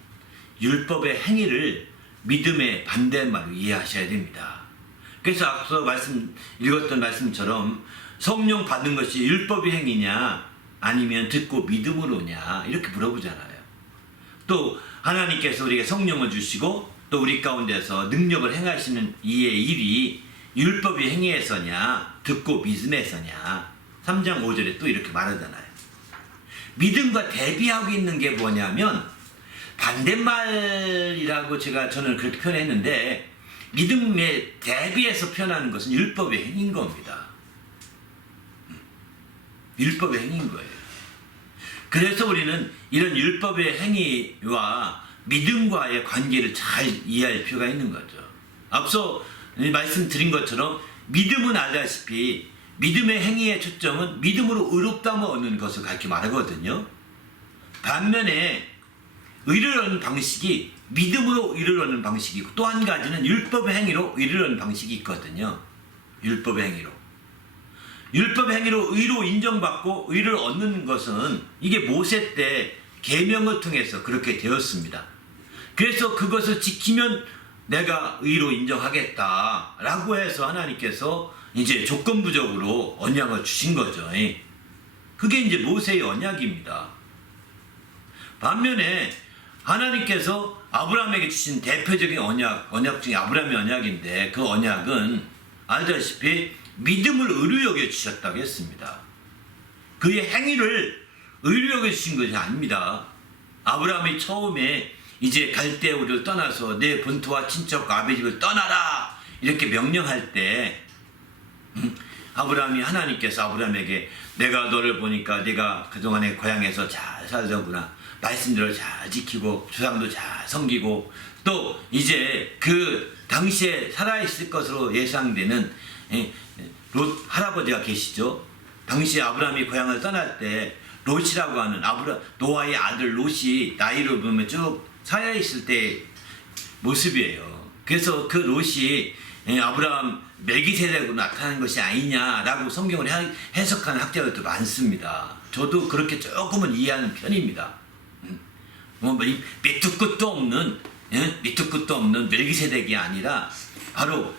율법의 행위를 믿음의 반대말로 이해하셔야 됩니다. 그래서 앞서 읽었던 말씀처럼 성령 받는 것이 율법의 행위냐 아니면 듣고 믿음으로냐 이렇게 물어보잖아요. 또 하나님께서 우리에게 성령을 주시고 또 우리 가운데서 능력을 행하시는 이의 일이 율법의 행위에서냐 듣고 믿음에서냐 3장 5절에 또 이렇게 말하잖아요. 믿음과 대비하고 있는 게 뭐냐면 반대말이라고 저는 그렇게 표현했는데 믿음에 대비해서 표현하는 것은 율법의 행위인 겁니다. 율법의 행위인 거예요. 그래서 우리는 이런 율법의 행위와 믿음과의 관계를 잘 이해할 필요가 있는 거죠. 앞서 말씀드린 것처럼 믿음은 알다시피 믿음의 행위의 초점은 믿음으로 의롭다함을 얻는 것을 가르쳐 말하거든요. 반면에 의를 얻는 방식이 믿음으로 의를 얻는 방식이 있고 또 한 가지는 율법의 행위로 의를 얻는 방식이 있거든요. 율법의 행위로. 율법의 행위로 의로 인정받고 의를 얻는 것은 이게 모세 때 계명을 통해서 그렇게 되었습니다. 그래서 그것을 지키면 내가 의로 인정하겠다라고 해서 하나님께서 이제 조건부적으로 언약을 주신 거죠. 그게 이제 모세의 언약입니다. 반면에 하나님께서 아브라함에게 주신 대표적인 언약 중에 아브라함의 언약인데 그 언약은 알다시피 믿음을 의로 여겨 주셨다고 했습니다. 그의 행위를 의로 여겨 주신 것이 아닙니다. 아브라함이 처음에 이제 갈대우를 떠나서 내 본토와 친척과 아버지 집을 떠나라 이렇게 명령할 때 아브라함이 하나님께서 아브라함에게 내가 너를 보니까 네가 그동안에 고향에서 잘 살더구나. 말씀대로 잘 지키고 조상도 잘 섬기고 또 이제 그 당시에 살아있을 것으로 예상되는 롯 할아버지가 계시죠. 당시 아브라함이 고향을 떠날 때 롯이라고 하는 노아의 아들 롯이 나이로 보면 쭉 살아있을 때 모습이에요. 그래서 그 롯이 아브라함 멜기세덱으로 나타난 것이 아니냐라고 성경을 해석하는 학자들도 많습니다. 저도 그렇게 조금은 이해하는 편입니다. 밑도 끝도 없는 멜기세덱이 아니라 바로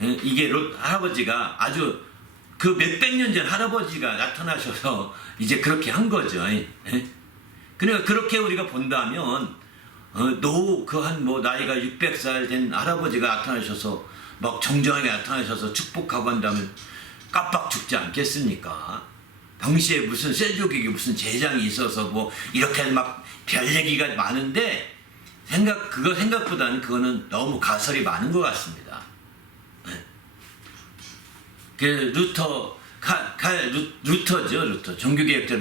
이게 롯 할아버지가 아주 그 몇백 년 전 할아버지가 나타나셔서 이제 그렇게 한 거죠. 그러니까 그렇게 우리가 본다면 나이가 600살 된 할아버지가 나타나셔서 막 정정하게 나타나셔서 축복하고 한다면 깜빡 죽지 않겠습니까? 당시에 무슨 셀족에게 무슨 재장이 있어서 뭐 이렇게 막 별 얘기가 많은데 생각보다는 그거는 너무 가설이 많은 것 같습니다. 네. 그 루터죠. 종교개혁자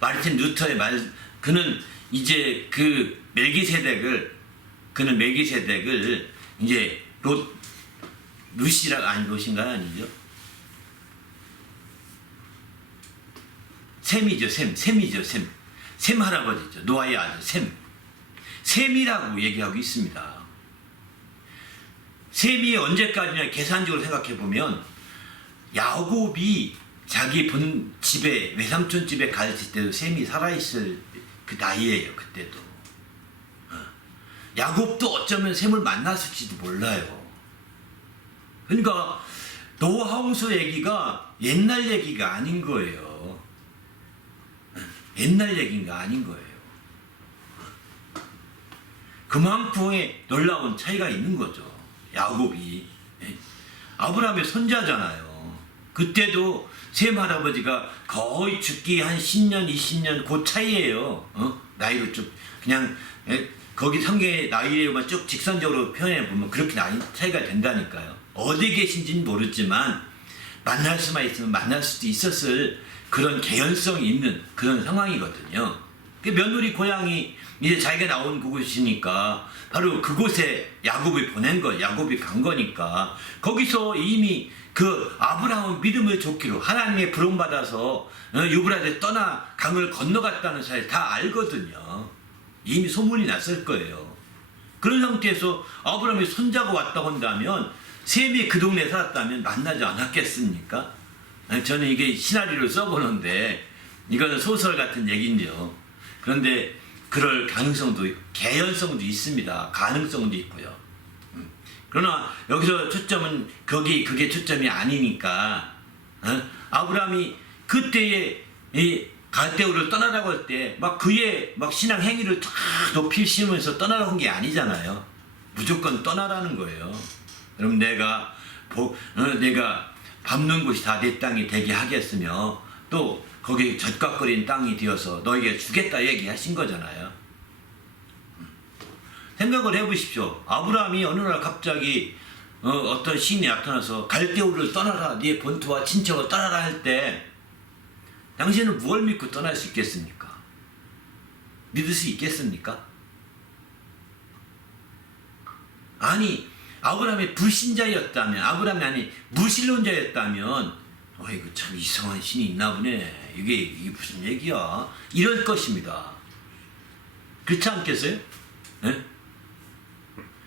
마르틴 루터의 말, 그는 이제 그 멜기세덱을 이제 롯인가요? 아니죠? 셈이죠. 셈 할아버지죠. 노아의 아들 셈이라고 얘기하고 있습니다. 셈이 언제까지나 계산적으로 생각해 보면 야곱이 자기 본 집에, 외삼촌 집에 갈 때도 셈이 살아있을 그 나이예요. 그때도. 야곱도 어쩌면 셈을 만났을지도 몰라요. 그러니까 노아 홍수 얘기가 옛날 얘기가 아닌 거예요. 옛날 얘기가 아닌 거예요. 그만큼의 놀라운 차이가 있는 거죠. 야곱이 아브라함의 손자잖아요. 그때도 셈 할아버지가 거의 죽기 한 10년, 20년 그 차이예요. 나이로 쭉 그냥 거기 성경의 나이에만 쭉 직선적으로 표현해 보면 그렇게 나이 차이가 된다니까요. 어디 계신지는 모르지만 만날 수만 있으면 만날 수도 있었을 그런 개연성이 있는 그런 상황이거든요. 며느리 고향이 이제 자기가 나온 그곳이니까 바로 그곳에 야곱이 야곱이 간 거니까 거기서 이미 그 아브라함은 믿음을 좋기로 하나님의 부름받아서 유브라데 떠나 강을 건너갔다는 사실 다 알거든요. 이미 소문이 났을 거예요. 그런 상태에서 아브라함의 손자가 왔다고 한다면 셈이 그 동네에 살았다면 만나지 않았겠습니까? 저는 이게 시나리오를 써보는데 이거는 소설 같은 얘기인데요. 그런데 그럴 개연성도 있습니다. 가능성도 있고요. 그러나 여기서 초점은 그게 초점이 아니니까 아브라함이 그때에 이 갈대우를 떠나라고 할 때 막 그의 막 신앙 행위를 다 높이 심으면서 떠나라고 한 게 아니잖아요. 무조건 떠나라는 거예요. 그럼 내가 밟는 곳이 다 내 땅이 되게 하겠으며 또 거기 젖각거린 땅이 되어서 너에게 주겠다 얘기하신 거잖아요. 생각을 해보십시오. 아브라함이 어느 날 갑자기 어떤 신이 나타나서 갈대우를 떠나라, 네 본토와 친척을 떠나라 할 때 당신은 무엇을 믿고 떠날 수 있겠습니까? 믿을 수 있겠습니까? 아니, 아브라함이 불신자였다면, 무신론자였다면, 이거 참 이상한 신이 있나 보네. 이게 무슨 얘기야? 이럴 것입니다. 그렇지 않겠어요? 네?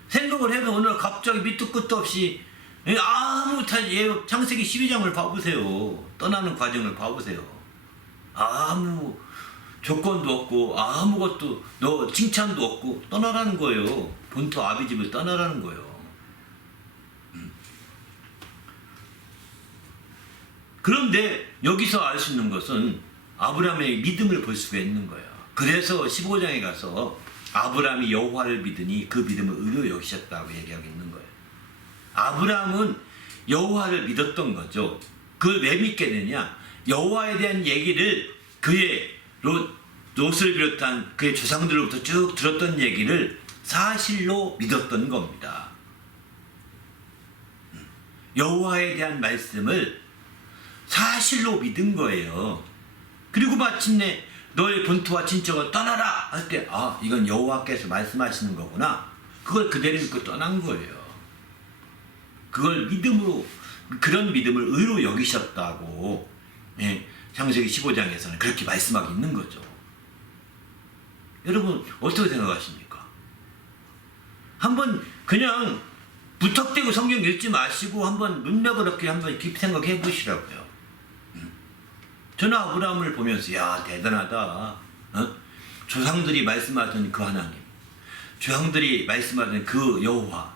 생각을 해도 오늘 갑자기 밑도 끝도 없이 창세기 12장을 봐보세요. 떠나는 과정을 봐보세요. 아무 조건도 없고 아무것도 칭찬도 없고 떠나라는 거예요. 본토 아비집을 떠나라는 거예요. 그런데 여기서 알 수 있는 것은 아브라함의 믿음을 볼 수가 있는 거예요. 그래서 15장에 가서 아브라함이 여호와를 믿으니 그 믿음을 의로 여기셨다고 얘기하고 있는 거예요. 아브라함은 여호와를 믿었던 거죠. 그걸 왜 믿게 되냐? 여호와에 대한 얘기를 그의 롯을 비롯한 그의 조상들로부터 쭉 들었던 얘기를 사실로 믿었던 겁니다. 여호와에 대한 말씀을 사실로 믿은 거예요. 그리고 마침내 너의 본토와 친척을 떠나라 할 때 이건 여호와께서 말씀하시는 거구나. 그걸 그대로 믿고 떠난 거예요. 그걸 그런 믿음을 의로 여기셨다고 창세기 15장에서는 그렇게 말씀하고 있는 거죠. 여러분 어떻게 생각하십니까? 한번 그냥 무턱대고 성경 읽지 마시고 한번 문맥을 이렇게 한번 깊이 생각해 보시라고요. 저는 아브라함을 보면서 대단하다. 조상들이 말씀하던 그 하나님, 조상들이 말씀하던 그 여호와,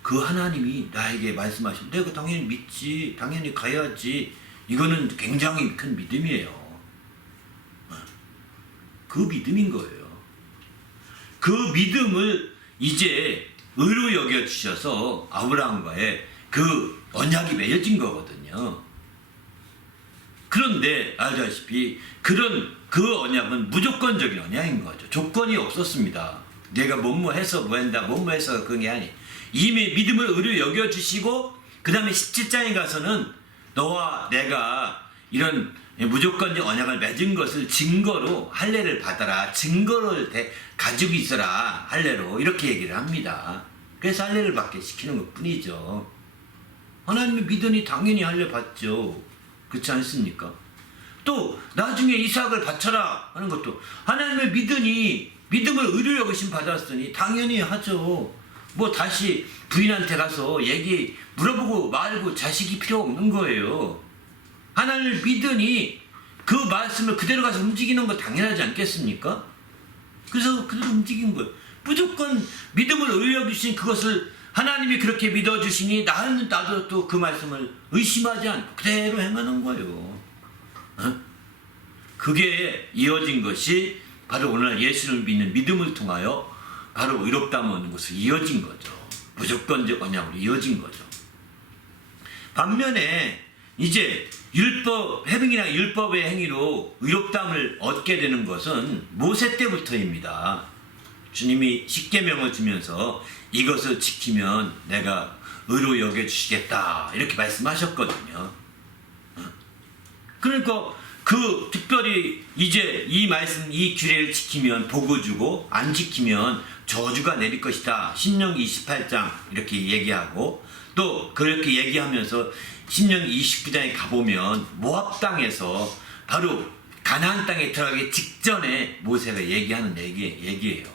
그 하나님이 나에게 말씀하시면 내가 당연히 믿지, 당연히 가야지. 이거는 굉장히 큰 믿음이에요. 그 믿음인 거예요. 그 믿음을 이제 의로 여겨 주셔서 아브라함과의 그 언약이 맺어진 거거든요. 그런데 알다시피 그 언약은 무조건적인 언약인 거죠. 조건이 없었습니다. 내가 뭐뭐 해서 뭐 한다, 뭐뭐 해서 그게 아니. 이미 믿음을 의로 여겨 주시고 그 다음에 17장에 가서는 너와 내가 이런 무조건적 언약을 맺은 것을 증거로 할례를 받아라. 증거를 가지고 있어라. 할례로 이렇게 얘기를 합니다. 그래서 할례를 받게 시키는 것 뿐이죠. 하나님을 믿으니 당연히 할례 받죠. 그렇지 않습니까? 또 나중에 이삭을 바쳐라 하는 것도 하나님을 믿으니 믿음을 의로 여기심 받았으니 당연히 하죠. 뭐 다시 부인한테 가서 얘기 물어보고 말고 자식이 필요 없는 거예요. 하나님을 믿으니 그 말씀을 그대로 가서 움직이는 거 당연하지 않겠습니까? 그래서 그대로 움직인 거예요. 무조건 믿음을 의로 여기신 그것을 하나님이 그렇게 믿어주시니 나도 또 그 말씀을 의심하지 않고 그대로 행하는 거예요. 그게 이어진 것이 바로 오늘 예수를 믿는 믿음을 통하여 바로 의롭다함을 얻는 것으로 이어진 거죠. 무조건적 언약으로 이어진 거죠. 반면에 이제 회빙이나 율법의 행위로 의롭다함을 얻게 되는 것은 모세 때부터입니다. 주님이 십계명을 주면서 이것을 지키면 내가 의로 여겨주시겠다 이렇게 말씀하셨거든요. 그러니까 그 특별히 이제 이 말씀 이 규례를 지키면 복을 주고 안 지키면 저주가 내릴 것이다. 신명기 28장 이렇게 얘기하고 또 그렇게 얘기하면서 신명기 29장에 가보면 모압 땅에서 바로 가나안 땅에 들어가기 직전에 모세가 얘기하는 얘기예요.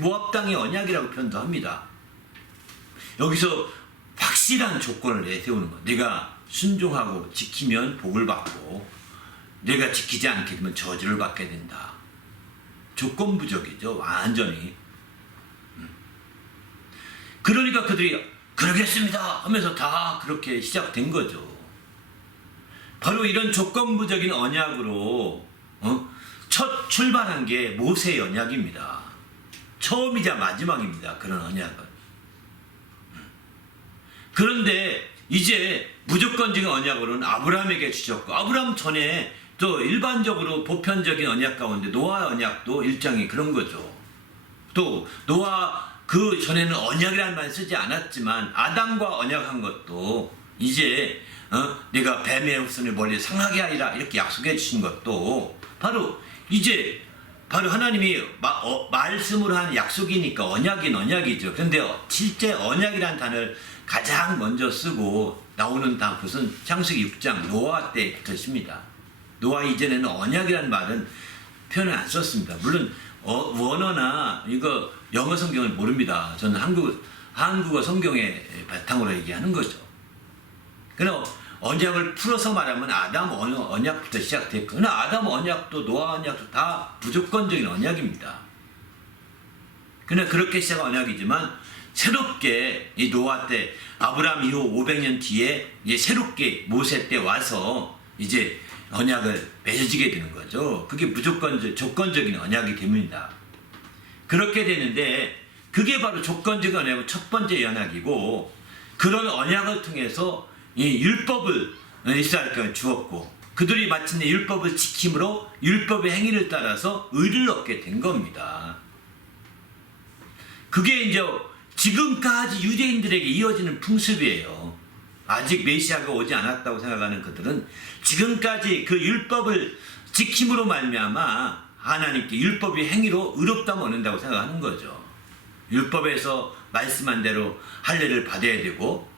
모압 땅의 언약이라고 표현도 합니다. 여기서 확실한 조건을 내세우는 거예요. 내가 순종하고 지키면 복을 받고 내가 지키지 않게 되면 저주를 받게 된다. 조건부적이죠. 완전히. 그러니까 그들이 그러겠습니다 하면서 다 그렇게 시작된 거죠. 바로 이런 조건부적인 언약으로 첫 출발한 게 모세의 언약입니다. 처음이자 마지막입니다. 그런 언약은. 그런데 이제 무조건적인 언약으로는 아브라함에게 주셨고 아브라함 전에 또 일반적으로 보편적인 언약 가운데 노아의 언약도 일종의 그런 거죠. 또 노아 그 전에는 언약이라는 말 쓰지 않았지만 아담과 언약한 것도 이제 내가 뱀의 후손을 멀리 상하게 하리라 이렇게 약속해 주신 것도 바로 이제 바로 하나님이 말씀으로 한 약속이니까 언약인 언약이죠. 그런데 실제 언약이라는 단어를 가장 먼저 쓰고 나오는 것은 창세기 6장 노아 때부터입니다. 노아 이전에는 언약이라는 말은 표현을 안 썼습니다. 물론 원어나 이거 영어 성경을 모릅니다. 저는 한국어 성경의 바탕으로 얘기하는 거죠. 그럼 언약을 풀어서 말하면 아담 언약부터 시작됐고, 그러나 아담 언약도 노아 언약도 다 무조건적인 언약입니다. 그러나 그렇게 시작한 언약이지만 새롭게 이 노아 때 아브라함 이후 500년 뒤에 이제 새롭게 모세 때 와서 이제 언약을 맺어지게 되는 거죠. 그게 조건적인 언약이 됩니다. 그렇게 되는데 그게 바로 조건적인 언약의 첫 번째 언약이고, 그런 언약을 통해서 이 율법을 이스라엘에게 주었고 그들이 마침내 율법을 지킴으로 율법의 행위를 따라서 의를 얻게 된 겁니다. 그게 이제 지금까지 유대인들에게 이어지는 풍습이에요. 아직 메시아가 오지 않았다고 생각하는 그들은 지금까지 그 율법을 지킴으로 말미암아 하나님께 율법의 행위로 의롭다함을 얻는다고 생각하는 거죠. 율법에서 말씀한 대로 할례를 받아야 되고,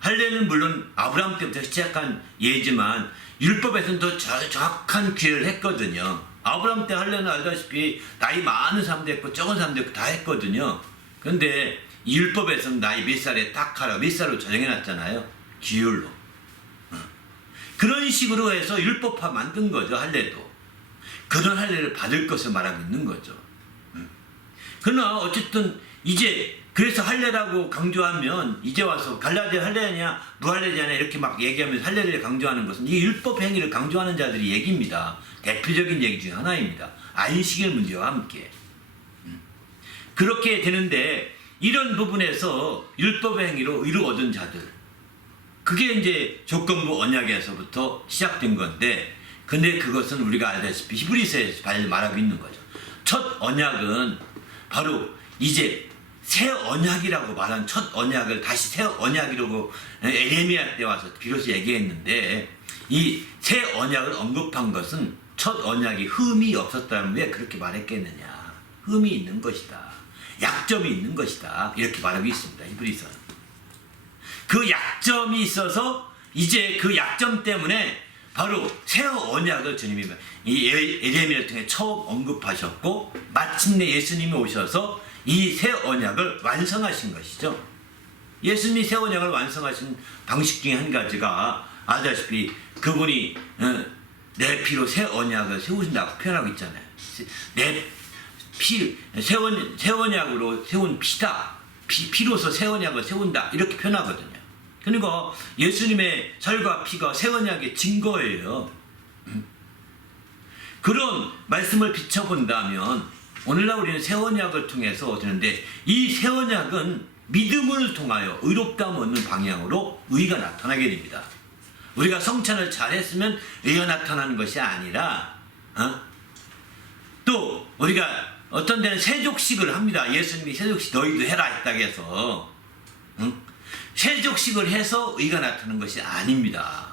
할례는 물론 아브라함 때부터 시작한 예지만 율법에서는 더 정확한 기회를 했거든요. 아브라함 때 할례는 알다시피 나이 많은 사람도 했고 적은 사람도 했고 다 했거든요. 그런데 율법에서는 나이 몇 살에 딱 하라, 몇 살로 정해놨잖아요. 기율로. 그런 식으로 해서 율법화 만든 거죠. 할례도. 그런 할례를 받을 것을 말하고 있는 거죠. 그러나 어쨌든 이제 그래서 할례라고 강조하면 이제 와서 갈라디아 할례냐 무할례냐 이렇게 막 얘기하면서 할례를 강조하는 것은 이 율법 행위를 강조하는 자들의 얘기입니다. 대표적인 얘기 중에 하나입니다. 안식일 문제와 함께. 그렇게 되는데 이런 부분에서 율법의 행위로 의를 얻은 자들, 그게 이제 조건부 언약에서부터 시작된 건데, 근데 그것은 우리가 알다시피 히브리서에서 말하고 있는 거죠. 첫 언약은 바로 이제 새 언약이라고 말한 첫 언약을 다시 새 언약이라고 에레미야 때 와서 비로소 얘기했는데, 이 새 언약을 언급한 것은 첫 언약이 흠이 없었다면 왜 그렇게 말했겠느냐. 흠이 있는 것이다. 약점이 있는 것이다. 이렇게 말하고 있습니다. 히브리서는. 그 약점이 있어서 이제 그 약점 때문에 바로 새 언약을 주님이 이 에레미야를 통해 처음 언급하셨고, 마침내 예수님이 오셔서 이 새 언약을 완성하신 것이죠. 예수님이 새 언약을 완성하신 방식 중에 한 가지가 아다시피 그분이 내 피로 새 언약을 세우신다고 표현하고 있잖아요. 내 피, 새 언약으로 세운 피다. 피로서 새 언약을 세운다. 이렇게 표현하거든요. 그러니까 예수님의 살과 피가 새 언약의 증거예요. 그런 말씀을 비춰본다면 오늘날 우리는 새 언약을 통해서 되는데, 이 새 언약은 믿음을 통하여 의롭다함 얻는 방향으로 의가 나타나게 됩니다. 우리가 성찬을 잘했으면 의가 나타나는 것이 아니라 또 우리가 어떤 데는 세족식을 합니다. 예수님이 세족식 너희도 해라 했다고 해서 세족식을 해서 의가 나타나는 것이 아닙니다.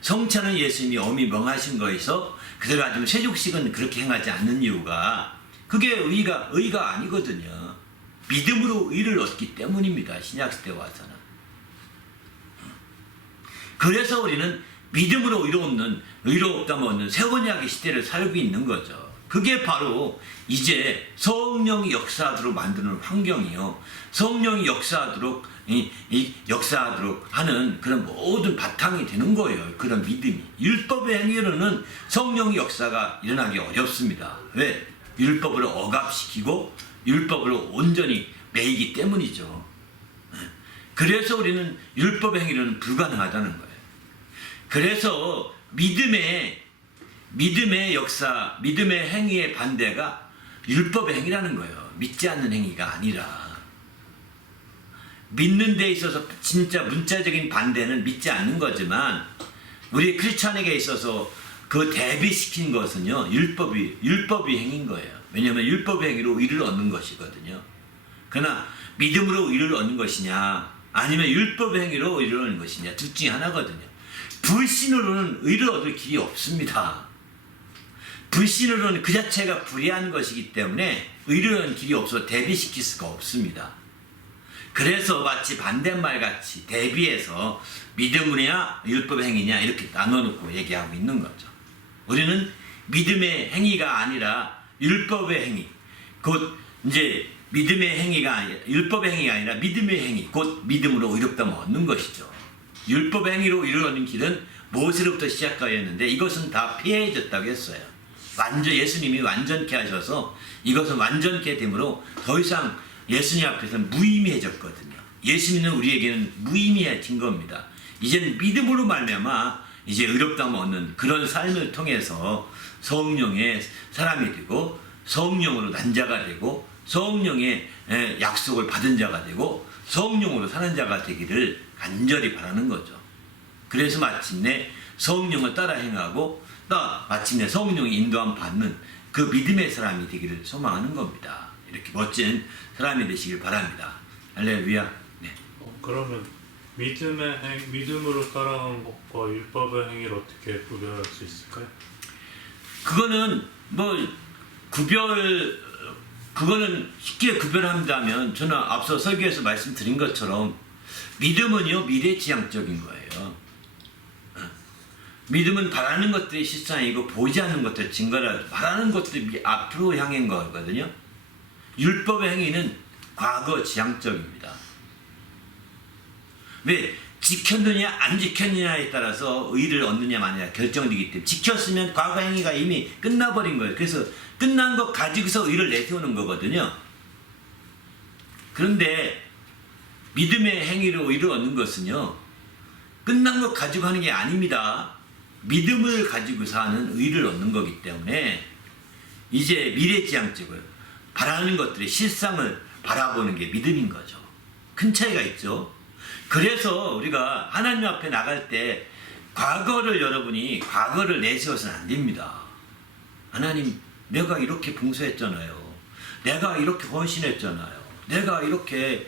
성찬은 예수님이 엄히 명하신 거에서 그대로 하지만 세족식은 그렇게 행하지 않는 이유가 그게 의가 아니거든요. 믿음으로 의를 얻기 때문입니다. 신약시대 와서는. 그래서 우리는 믿음으로 의롭다함 얻는 새 언약의 시대를 살고 있는 거죠. 그게 바로 이제 성령이 역사하도록 만드는 환경이요. 성령이 역사하도록 역사하도록 하는 그런 모든 바탕이 되는 거예요. 그런 믿음이. 율법의 행위로는 성령의 역사가 일어나기 어렵습니다. 왜? 율법으로 억압시키고 율법으로 온전히 매이기 때문이죠. 그래서 우리는 율법의 행위로는 불가능하다는 거예요. 그래서 믿음의 역사, 믿음의 행위의 반대가 율법의 행위라는 거예요. 믿지 않는 행위가 아니라. 믿는 데 있어서 진짜 문자적인 반대는 믿지 않는 거지만, 우리 크리스찬에게 있어서 그 대비시킨 것은요, 율법이 행인 거예요. 왜냐하면 율법의 행위로 의를 얻는 것이거든요. 그러나 믿음으로 의를 얻는 것이냐, 아니면 율법의 행위로 의를 얻는 것이냐, 둘 중에 하나거든요. 불신으로는 의를 얻을 길이 없습니다. 불신으로는 그 자체가 불의한 것이기 때문에 의를 얻는 길이 없어 대비시킬 수가 없습니다. 그래서 마치 반대말같이 대비해서 믿음이냐 율법의 행위냐 이렇게 나눠놓고 얘기하고 있는 거죠. 우리는 믿음의 행위가 아니라 율법의 행위, 곧 이제 믿음의 행위가 아니라 율법의 행위가 아니라 믿음의 행위, 곧 믿음으로 의롭다함을 얻는 것이죠. 율법의 행위로 이르는 길은 모세로부터 시작하였는데 이것은 다 폐해졌다고 했어요. 예수님이 완전케 하셔서 이것은 완전케 되므로 더 이상 예수님 앞에서는 무의미해졌거든요. 예수님은 우리에게는 무의미해진 겁니다. 이제는 믿음으로 말미암아 이제 의롭다함을 얻는 그런 삶을 통해서 성령의 사람이 되고 성령으로 난 자가 되고 성령의 약속을 받은 자가 되고 성령으로 사는 자가 되기를 간절히 바라는 거죠. 그래서 마침내 성령을 따라 행하고 또 마침내 성령의 인도함 받는 그 믿음의 사람이 되기를 소망하는 겁니다. 이렇게 멋진 사람이 되시길 바랍니다. 할렐루야. 네. 그러면 믿음으로 따라가는 것과 율법의 행위를 어떻게 구별할 수 있을까요? 그거는 그거는 쉽게 구별한다면 저는 앞서 설교에서 말씀드린 것처럼 믿음은요 미래지향적인 거예요. 믿음은 바라는 것들이 실상이고 보이지 않는 것들 증거라 바라는 것들이 앞으로 향한 거거든요. 율법의 행위는 과거 지향적입니다. 왜? 지켰느냐 안 지켰느냐에 따라서 의를 얻느냐 마느냐 결정되기 때문에 지켰으면 과거 행위가 이미 끝나버린 거예요. 그래서 끝난 것 가지고서 의를 내세우는 거거든요. 그런데 믿음의 행위로 의를 얻는 것은요 끝난 것 가지고 하는 게 아닙니다. 믿음을 가지고서 하는 의를 얻는 거기 때문에 이제 미래지향적으로 바라는 것들의 실상을 바라보는 게 믿음인 거죠. 큰 차이가 있죠. 그래서 우리가 하나님 앞에 나갈 때 여러분이 과거를 내세워서는 안 됩니다. 하나님, 내가 이렇게 봉사했잖아요. 내가 이렇게 헌신했잖아요. 내가 이렇게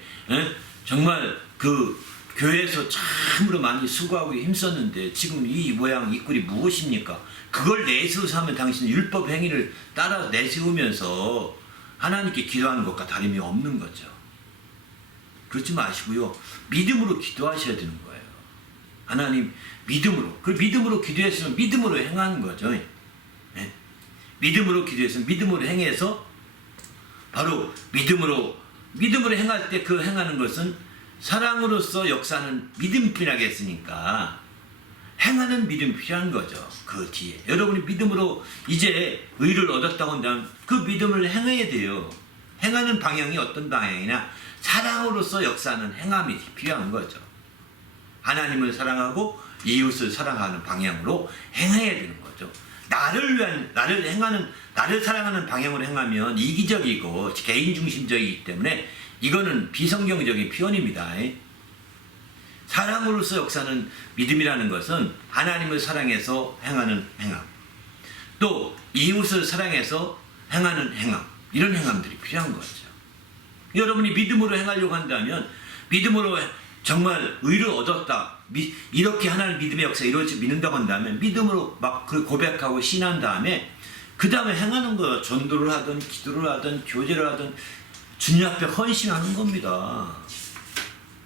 정말 그 교회에서 참으로 많이 수고하고 힘썼는데 지금 이 모양 이 꼴이 무엇입니까? 그걸 내세워서 하면 당신은 율법 행위를 따라 내세우면서 하나님께 기도하는 것과 다름이 없는 거죠. 그렇지 마시고요. 믿음으로 기도하셔야 되는 거예요. 하나님, 믿음으로. 그 믿음으로 기도했으면 믿음으로 행하는 거죠. 네? 믿음으로 기도했으면 믿음으로 행해서 바로 믿음으로 행할 때 그 행하는 것은 사랑으로서 역사는 믿음 필요하겠으니까 행하는 믿음이 필요한 거죠. 그 뒤에 여러분이 믿음으로 이제 의를 얻었다고 한다면 그 믿음을 행해야 돼요. 행하는 방향이 어떤 방향이냐, 사랑으로서 역사는 행함이 필요한 거죠. 하나님을 사랑하고 이웃을 사랑하는 방향으로 행해야 되는 거죠. 나를 사랑하는 방향으로 행하면 이기적이고 개인 중심적이기 때문에 이거는 비성경적인 표현입니다. 사랑으로서 역사는 믿음이라는 것은 하나님을 사랑해서 행하는 행함, 또 이웃을 사랑해서 행하는 행함, 이런 행함들이 필요한 거죠. 여러분이 믿음으로 행하려고 한다면, 믿음으로 정말 의를 얻었다, 이렇게 하나님 믿음의 역사 이루어지 믿는다고 한다면 믿음으로 막 그 고백하고 신한 다음에 그 다음에 행하는 거예요. 전도를 하든 기도를 하든 교제를 하든 주님 앞에 헌신하는 겁니다.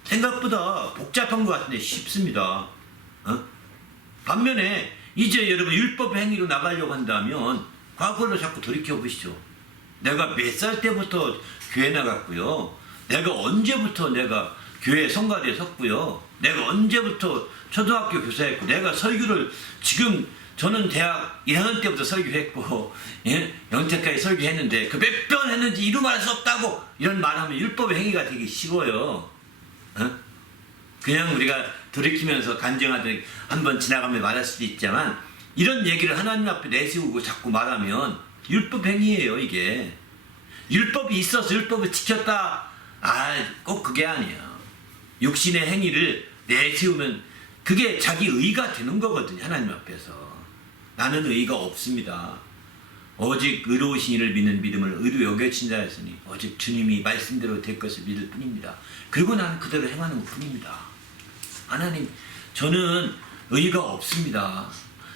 생각보다 복잡한 것 같은데 쉽습니다. 반면에 이제 여러분 율법 행위로 나가려고 한다면 과거를 자꾸 돌이켜 보시죠. 내가 몇 살 때부터 교회 나갔고요. 내가 언제부터 내가 교회 성가대에 섰고요. 내가 언제부터 초등학교 교사했고, 내가 설교를 지금 저는 대학 1학년 때부터 설교했고, 영태까지 설교했는데 그 몇 번 했는지 이루 말할 수 없다고 이런 말하면 율법의 행위가 되기 쉬워요. 그냥 우리가 돌이키면서 간증하듯 한번 지나가면 말할 수도 있지만 이런 얘기를 하나님 앞에 내세우고 자꾸 말하면 율법 행위예요. 이게 율법이 있어서 율법을 지켰다, 꼭 그게 아니에요. 육신의 행위를 내세우면 그게 자기 의가 되는 거거든요. 하나님 앞에서 나는 의가 없습니다. 오직 의로우신 이를 믿는 믿음을 의로 여겨진 자였으니 오직 주님이 말씀대로 될 것을 믿을 뿐입니다. 그리고 나는 그대로 행하는 것 뿐입니다. 하나님, 저는 의가 없습니다.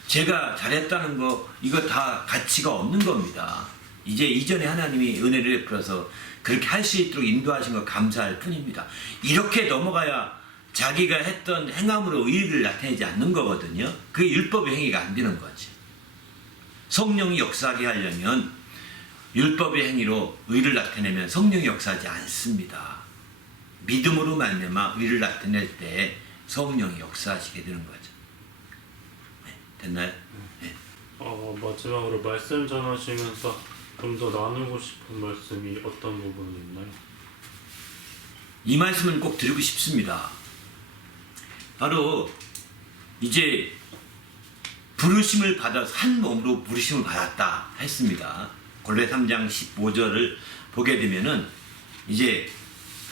제가 잘했다는 거 이거 다 가치가 없는 겁니다. 이제 이전에 하나님이 은혜를 베풀어서 그렇게 할 수 있도록 인도하신 거 감사할 뿐입니다. 이렇게 넘어가야 자기가 했던 행함으로 의의를 나타내지 않는 거거든요. 그게 율법의 행위가 안 되는 거지. 성령이 역사하게 하려면 율법의 행위로 의를 나타내면 성령이 역사하지 않습니다. 믿음으로 말미암아 의를 나타낼 때 성령이 역사하시게 되는 거죠. 네, 됐나요? 네. 마지막으로 말씀 전하시면서 좀 더 나누고 싶은 말씀이 어떤 부분이 있나요? 이 말씀은 꼭 드리고 싶습니다. 바로 이제 부르심을 받아서 한 몸으로 부르심을 받았다 했습니다. 골로새 3장 15절을 보게 되면은 이제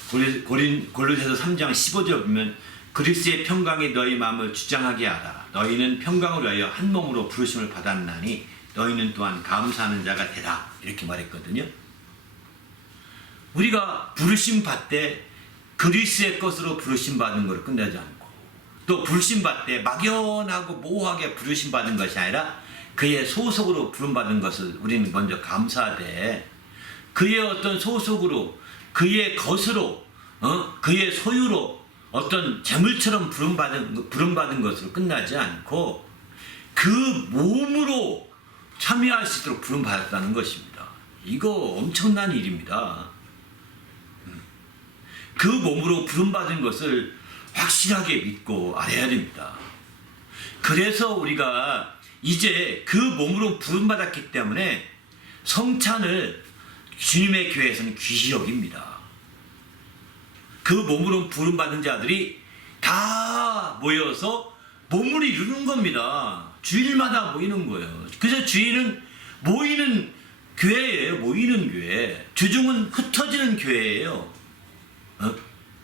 골로새서 3장 15절 보면 그리스도의 평강이 너희 마음을 주장하게 하라. 너희는 평강을 위하여 한 몸으로 부르심을 받았나니 너희는 또한 감사하는 자가 되라. 이렇게 말했거든요. 우리가 부르심 받되 그리스도의 것으로 부르심 받는 것을 끝내지 않고, 또 부르심 받되 막연하고 모호하게 부르심 받는 것이 아니라 그의 소속으로 부름 받은 것을 우리는 먼저 감사하되, 그의 어떤 소속으로, 그의 것으로, 그의 소유로 어떤 재물처럼 부름 받은 것으로 끝나지 않고 그 몸으로 참여할 수 있도록 부름 받았다는 것입니다. 이거 엄청난 일입니다. 그 몸으로 부름 받은 것을 확실하게 믿고 알아야 됩니다. 그래서 우리가 이제 그 몸으로 부름 받았기 때문에 성찬을 주님의 교회에서는 귀히 여깁니다. 그 몸으로 부름 받은 자들이 다 모여서 몸을 이루는 겁니다. 주일마다 모이는 거예요. 그래서 주일은 모이는 교회예요. 모이는 교회. 주중은 흩어지는 교회예요.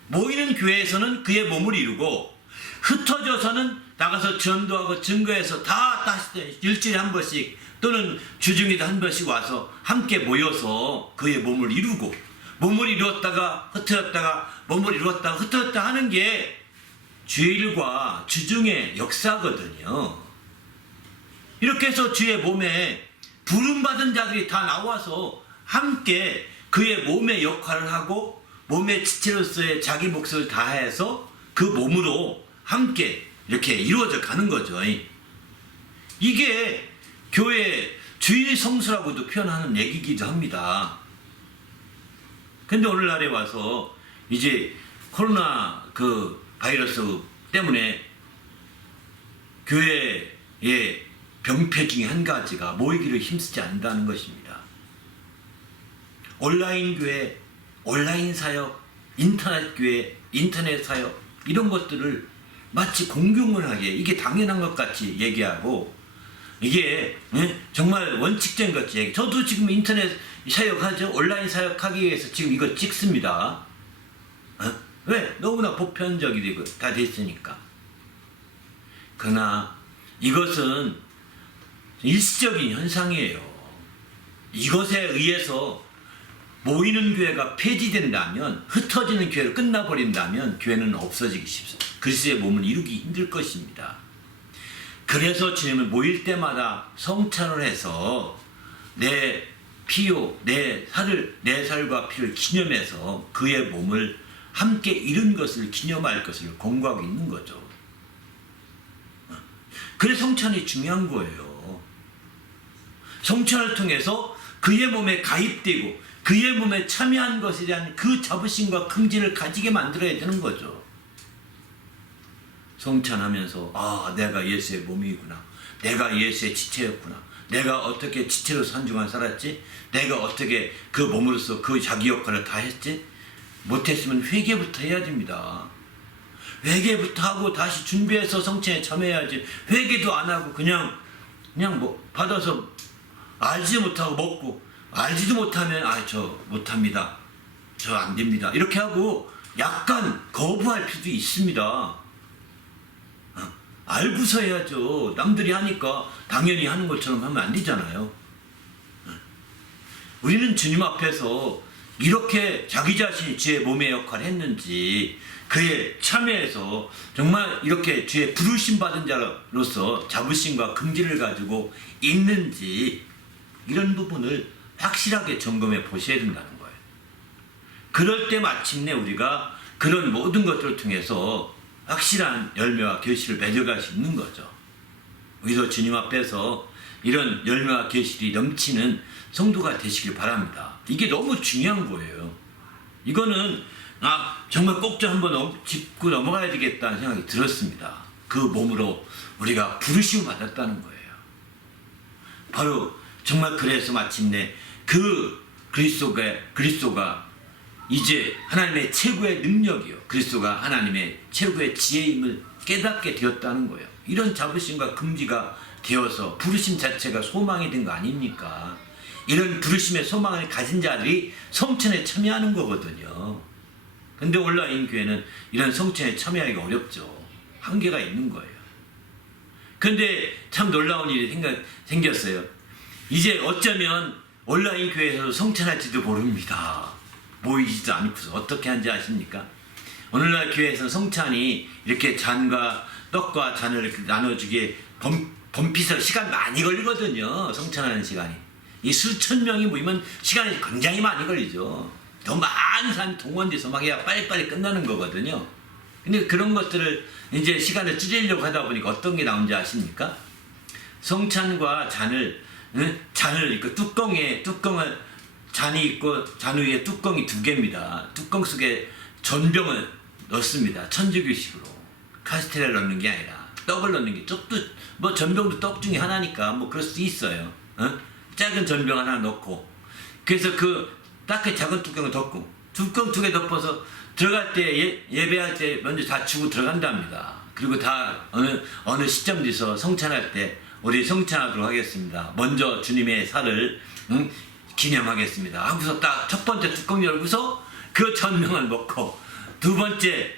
모이는 교회에서는 그의 몸을 이루고, 흩어져서는 나가서 전도하고 증거해서 다 다시 일주일에 한 번씩 또는 주중에도 한 번씩 와서 함께 모여서 그의 몸을 이루고, 몸을 이루었다가 흩어졌다가 몸을 이루었다가 흩어졌다 하는 게 주일과 주중의 역사거든요. 이렇게 해서 주의 몸에 부름받은 자들이 다 나와서 함께 그의 몸의 역할을 하고 몸의 지체로서의 자기 몫을 다해서 그 몸으로 함께 이렇게 이루어져 가는 거죠. 이게 교회 주일 성수라고도 표현하는 얘기이기도 합니다. 근데 오늘날에 와서 이제 코로나 그 바이러스 때문에 교회의 병폐 중에 한 가지가 모이기를 힘쓰지 않는다는 것입니다. 온라인 교회, 온라인 사역, 인터넷 교회, 인터넷 사역 이런 것들을 마치 공공연하게 이게 당연한 것 같이 얘기하고, 이게 정말 원칙적인 것 같이 얘기. 저도 지금 인터넷 사역하죠. 온라인 사역하기 위해서 지금 이거 찍습니다. 왜? 너무나 보편적이 되고 다 됐으니까. 그러나 이것은 일시적인 현상이에요. 이것에 의해서 모이는 교회가 폐지된다면, 흩어지는 교회로 끝나버린다면 교회는 없어지기 쉽습니다. 그리스도의 몸을 이루기 힘들 것입니다. 그래서 주님은 모일 때마다 성찬을 해서 내 피요, 내 살과 피를 기념해서 그의 몸을 함께 이룬 것을 기념할 것을 공부하고 있는 거죠. 그래서 성찬이 중요한 거예요. 성찬을 통해서 그의 몸에 가입되고 그의 몸에 참여한 것에 대한 그 자부심과 긍지를 가지게 만들어야 되는 거죠. 성찬하면서 아, 내가 예수의 몸이구나, 내가 예수의 지체였구나, 내가 어떻게 지체로서 한 주간 살았지, 내가 어떻게 그 몸으로서 그 자기 역할을 다 했지, 못했으면 회개부터 해야 됩니다. 회개부터 하고 다시 준비해서 성찬에 참여해야지. 회개도 안 하고 그냥 뭐 받아서 알지 못하고 먹고, 알지도 못하면 저 못합니다, 저 안 됩니다 이렇게 하고 약간 거부할 필요도 있습니다. 알고서 해야죠. 남들이 하니까 당연히 하는 것처럼 하면 안 되잖아요. 우리는 주님 앞에서 이렇게 자기 자신이 주의 몸의 역할을 했는지, 그에 참여해서 정말 이렇게 주의 부르심 받은 자로서 자부심과 긍지를 가지고 있는지, 이런 부분을 확실하게 점검해 보셔야 된다는 거예요. 그럴 때 마침내 우리가 그런 모든 것들을 통해서 확실한 열매와 결실을 맺어갈 수 있는 거죠. 우리도 주님 앞에서 이런 열매와 결실이 넘치는 성도가 되시길 바랍니다. 이게 너무 중요한 거예요. 이거는 정말 꼭 좀 한번 짚고 넘어가야 되겠다는 생각이 들었습니다. 그 몸으로 우리가 부르심을 받았다는 거예요. 바로 정말 그래서 마침내 그 그리스도가 이제 하나님의 최고의 능력이요, 그리스도가 하나님의 최고의 지혜임을 깨닫게 되었다는 거예요. 이런 자부심과 긍지가 되어서 부르심 자체가 소망이 된 거 아닙니까? 이런 부르심의 소망을 가진 자들이 성찬에 참여하는 거거든요. 근데 온라인 교회는 이런 성찬에 참여하기가 어렵죠. 한계가 있는 거예요. 근데 참 놀라운 일이 생겼어요. 이제 어쩌면 온라인 교회에서 성찬할지도 모릅니다. 모이지도 않고서 어떻게 하는지 아십니까? 오늘날 교회에서 성찬이 이렇게 잔과 떡과 잔을 이렇게 나눠주기에 범피서 시간 많이 걸리거든요. 성찬하는 시간이. 이 수천 명이 모이면 시간이 굉장히 많이 걸리죠. 더 많은 사람이 동원돼서 막 해야 빨리빨리 끝나는 거거든요. 근데 그런 것들을 이제 시간을 줄이려고 하다 보니까 어떤 게 나온지 아십니까? 성찬과 잔을 그 뚜껑을 잔이 있고 잔 위에 뚜껑이 2개입니다. 뚜껑 속에 전병을 넣습니다. 천주교식으로. 카스테라를 넣는 게 아니라 떡을 넣는 게, 떡도 뭐 전병도 떡 중에 하나니까 뭐 그럴 수 있어요. 작은 전병 하나 넣고, 그래서 그 딱히 작은 뚜껑을 덮고 뚜껑 2개 덮어서 들어갈 때 예배할 때 먼저 다 주고 들어간답니다. 그리고 다 어느 시점 돼서 성찬할 때 우리 성찬하도록 하겠습니다. 먼저 주님의 살을 기념하겠습니다 하고서 딱 첫 번째 뚜껑 열고서 그 전명을 먹고 두 번째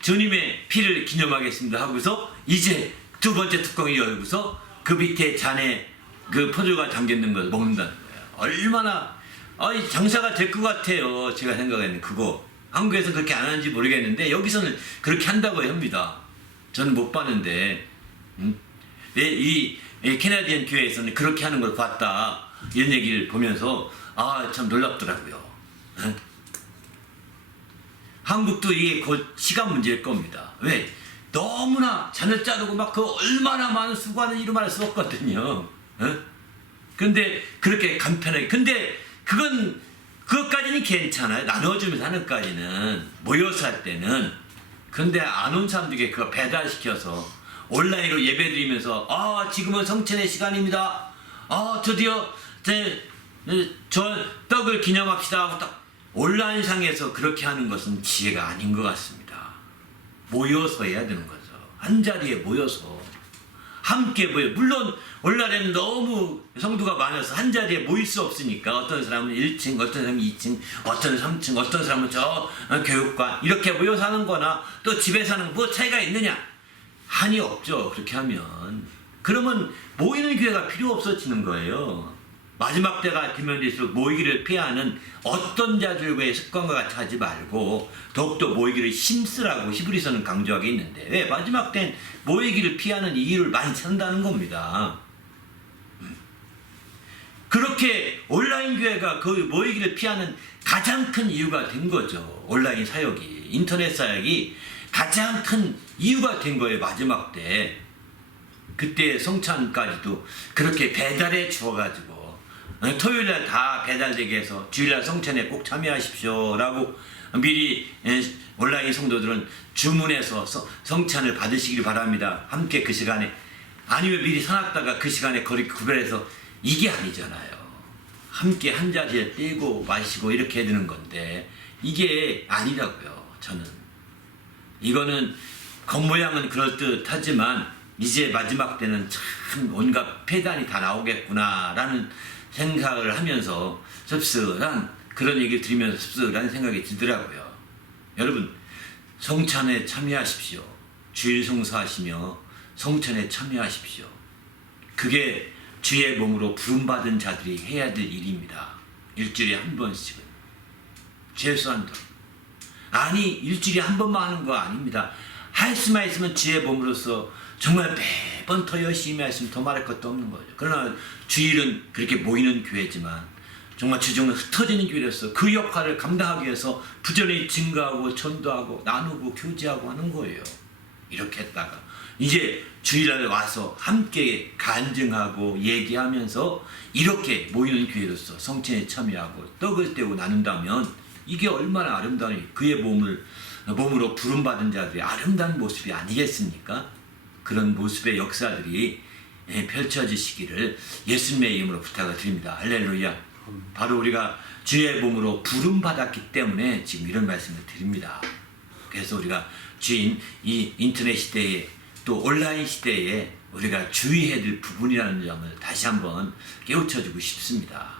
주님의 피를 기념하겠습니다 하고서 이제 두 번째 뚜껑을 열고서 그 밑에 잔에 그 포도가 담겨있는 걸 먹는다는 거예요. 얼마나 장사가 될 것 같아요. 제가 생각에는 그거 한국에서 그렇게 안 하는지 모르겠는데 여기서는 그렇게 한다고 합니다. 저는 못 봤는데 이 캐나디안 교회에서는 그렇게 하는 걸 봤다 이런 얘기를 보면서 참 놀랍더라고요. 한국도 이게 곧 시간 문제일 겁니다. 왜? 너무나 잔을 짜두고 막 그 얼마나 많은 수고하는 이름 할 수 없거든요. 근데 그렇게 간편하게 근데 그것까지는 괜찮아요. 나눠주면서 하는 까지는 모여서 할 때는. 근데 안 온 사람들에게 그거 배달시켜서 온라인으로 예배드리면서 지금은 성찬의 시간입니다. 드디어 저 떡을 기념합시다 하고 딱 온라인상에서 그렇게 하는 것은 지혜가 아닌 것 같습니다. 모여서 해야 되는 거죠. 한 자리에 모여서 함께 모여. 물론 오늘날에는 너무 성도가 많아서 한 자리에 모일 수 없으니까 어떤 사람은 1층, 어떤 사람은 2층, 어떤 3층, 어떤 사람은 저 교육관 이렇게 모여서 하는 거나 또 집에 사는 뭐 차이가 있느냐? 한이 없죠. 그렇게 하면. 그러면 모이는 교회가 필요 없어지는 거예요. 마지막 때가 되면 될수록 모이기를 피하는 어떤 자들과의 습관과 같이 하지 말고 더욱더 모이기를 힘쓰라고 히브리서는 강조하게 있는데 왜? 마지막 때는 모이기를 피하는 이유를 많이 찾는다는 겁니다. 그렇게 온라인 교회가 그 모이기를 피하는 가장 큰 이유가 된 거죠. 온라인 사역이, 인터넷 사역이 가장 큰 이유가 된 거예요. 마지막 때. 그때 성찬까지도 그렇게 배달해 주어가지고 토요일날 다 배달되게 해서 주일날 성찬에 꼭 참여하십시오 라고 미리 온라인 성도들은 주문해서 성찬을 받으시길 바랍니다. 함께 그 시간에 아니면 미리 사놨다가 그 시간에 거리 구별해서 이게 아니잖아요. 함께 한 자리에 떼고 마시고 이렇게 해야 되는 건데 이게 아니라고요. 저는 이거는 겉모양은 그럴듯하지만 이제 마지막 때는 참 온갖 폐단이 다 나오겠구나 라는 생각을 하면서 씁쓸한 그런 얘기를 들으면서 씁쓸한 생각이 들더라고요. 여러분 성찬에 참여하십시오. 주일 성수하시며 성찬에 참여하십시오. 그게 주의 몸으로 부름받은 자들이 해야 될 일입니다. 일주일에 한 번씩은 최소한도 아니 일주일에 한 번만 하는 거 아닙니다. 할 수만 있으면 주의 몸으로서 정말 매번 더 열심히 하시면 더 말할 것도 없는 거죠. 그러나 주일은 그렇게 모이는 교회지만 정말 주중은 흩어지는 교회로서 그 역할을 감당하기 위해서 부전히 증거하고 전도하고 나누고 교제하고 하는 거예요. 이렇게 했다가 이제 주일날 와서 함께 간증하고 얘기하면서 이렇게 모이는 교회로서 성찬에 참여하고 떡을 떼고 나눈다면 이게 얼마나 아름다운 그의 몸으로 부름받은 자들의 아름다운 모습이 아니겠습니까? 그런 모습의 역사들이 펼쳐지시기를 예수님의 이름으로 부탁을 드립니다. 할렐루야. 바로 우리가 주의 몸으로 부름받았기 때문에 지금 이런 말씀을 드립니다. 그래서 우리가 주인 이 인터넷 시대에 또 온라인 시대에 우리가 주의해야 될 부분이라는 점을 다시 한번 깨우쳐주고 싶습니다.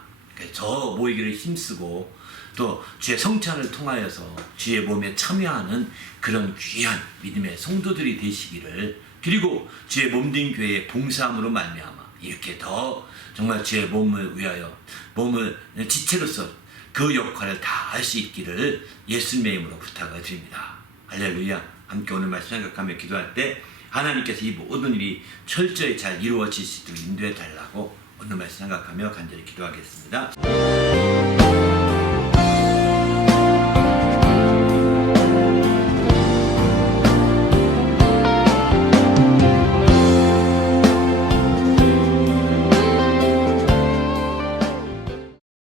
저 모이기를 힘쓰고 또 주의 성찬을 통하여서 주의 몸에 참여하는 그런 귀한 믿음의 성도들이 되시기를 그리고 주의 몸된 교회의 봉사함으로 말미암아 이렇게 더 정말 주의 몸을 위하여 몸을 지체로서 그 역할을 다 할 수 있기를 예수님의 이름으로 부탁을 드립니다. 할렐루야. 함께 오늘 말씀 생각하며 기도할 때 하나님께서 이 모든 일이 철저히 잘 이루어질 수 있도록 인도해 달라고 오늘 말씀 생각하며 간절히 기도하겠습니다.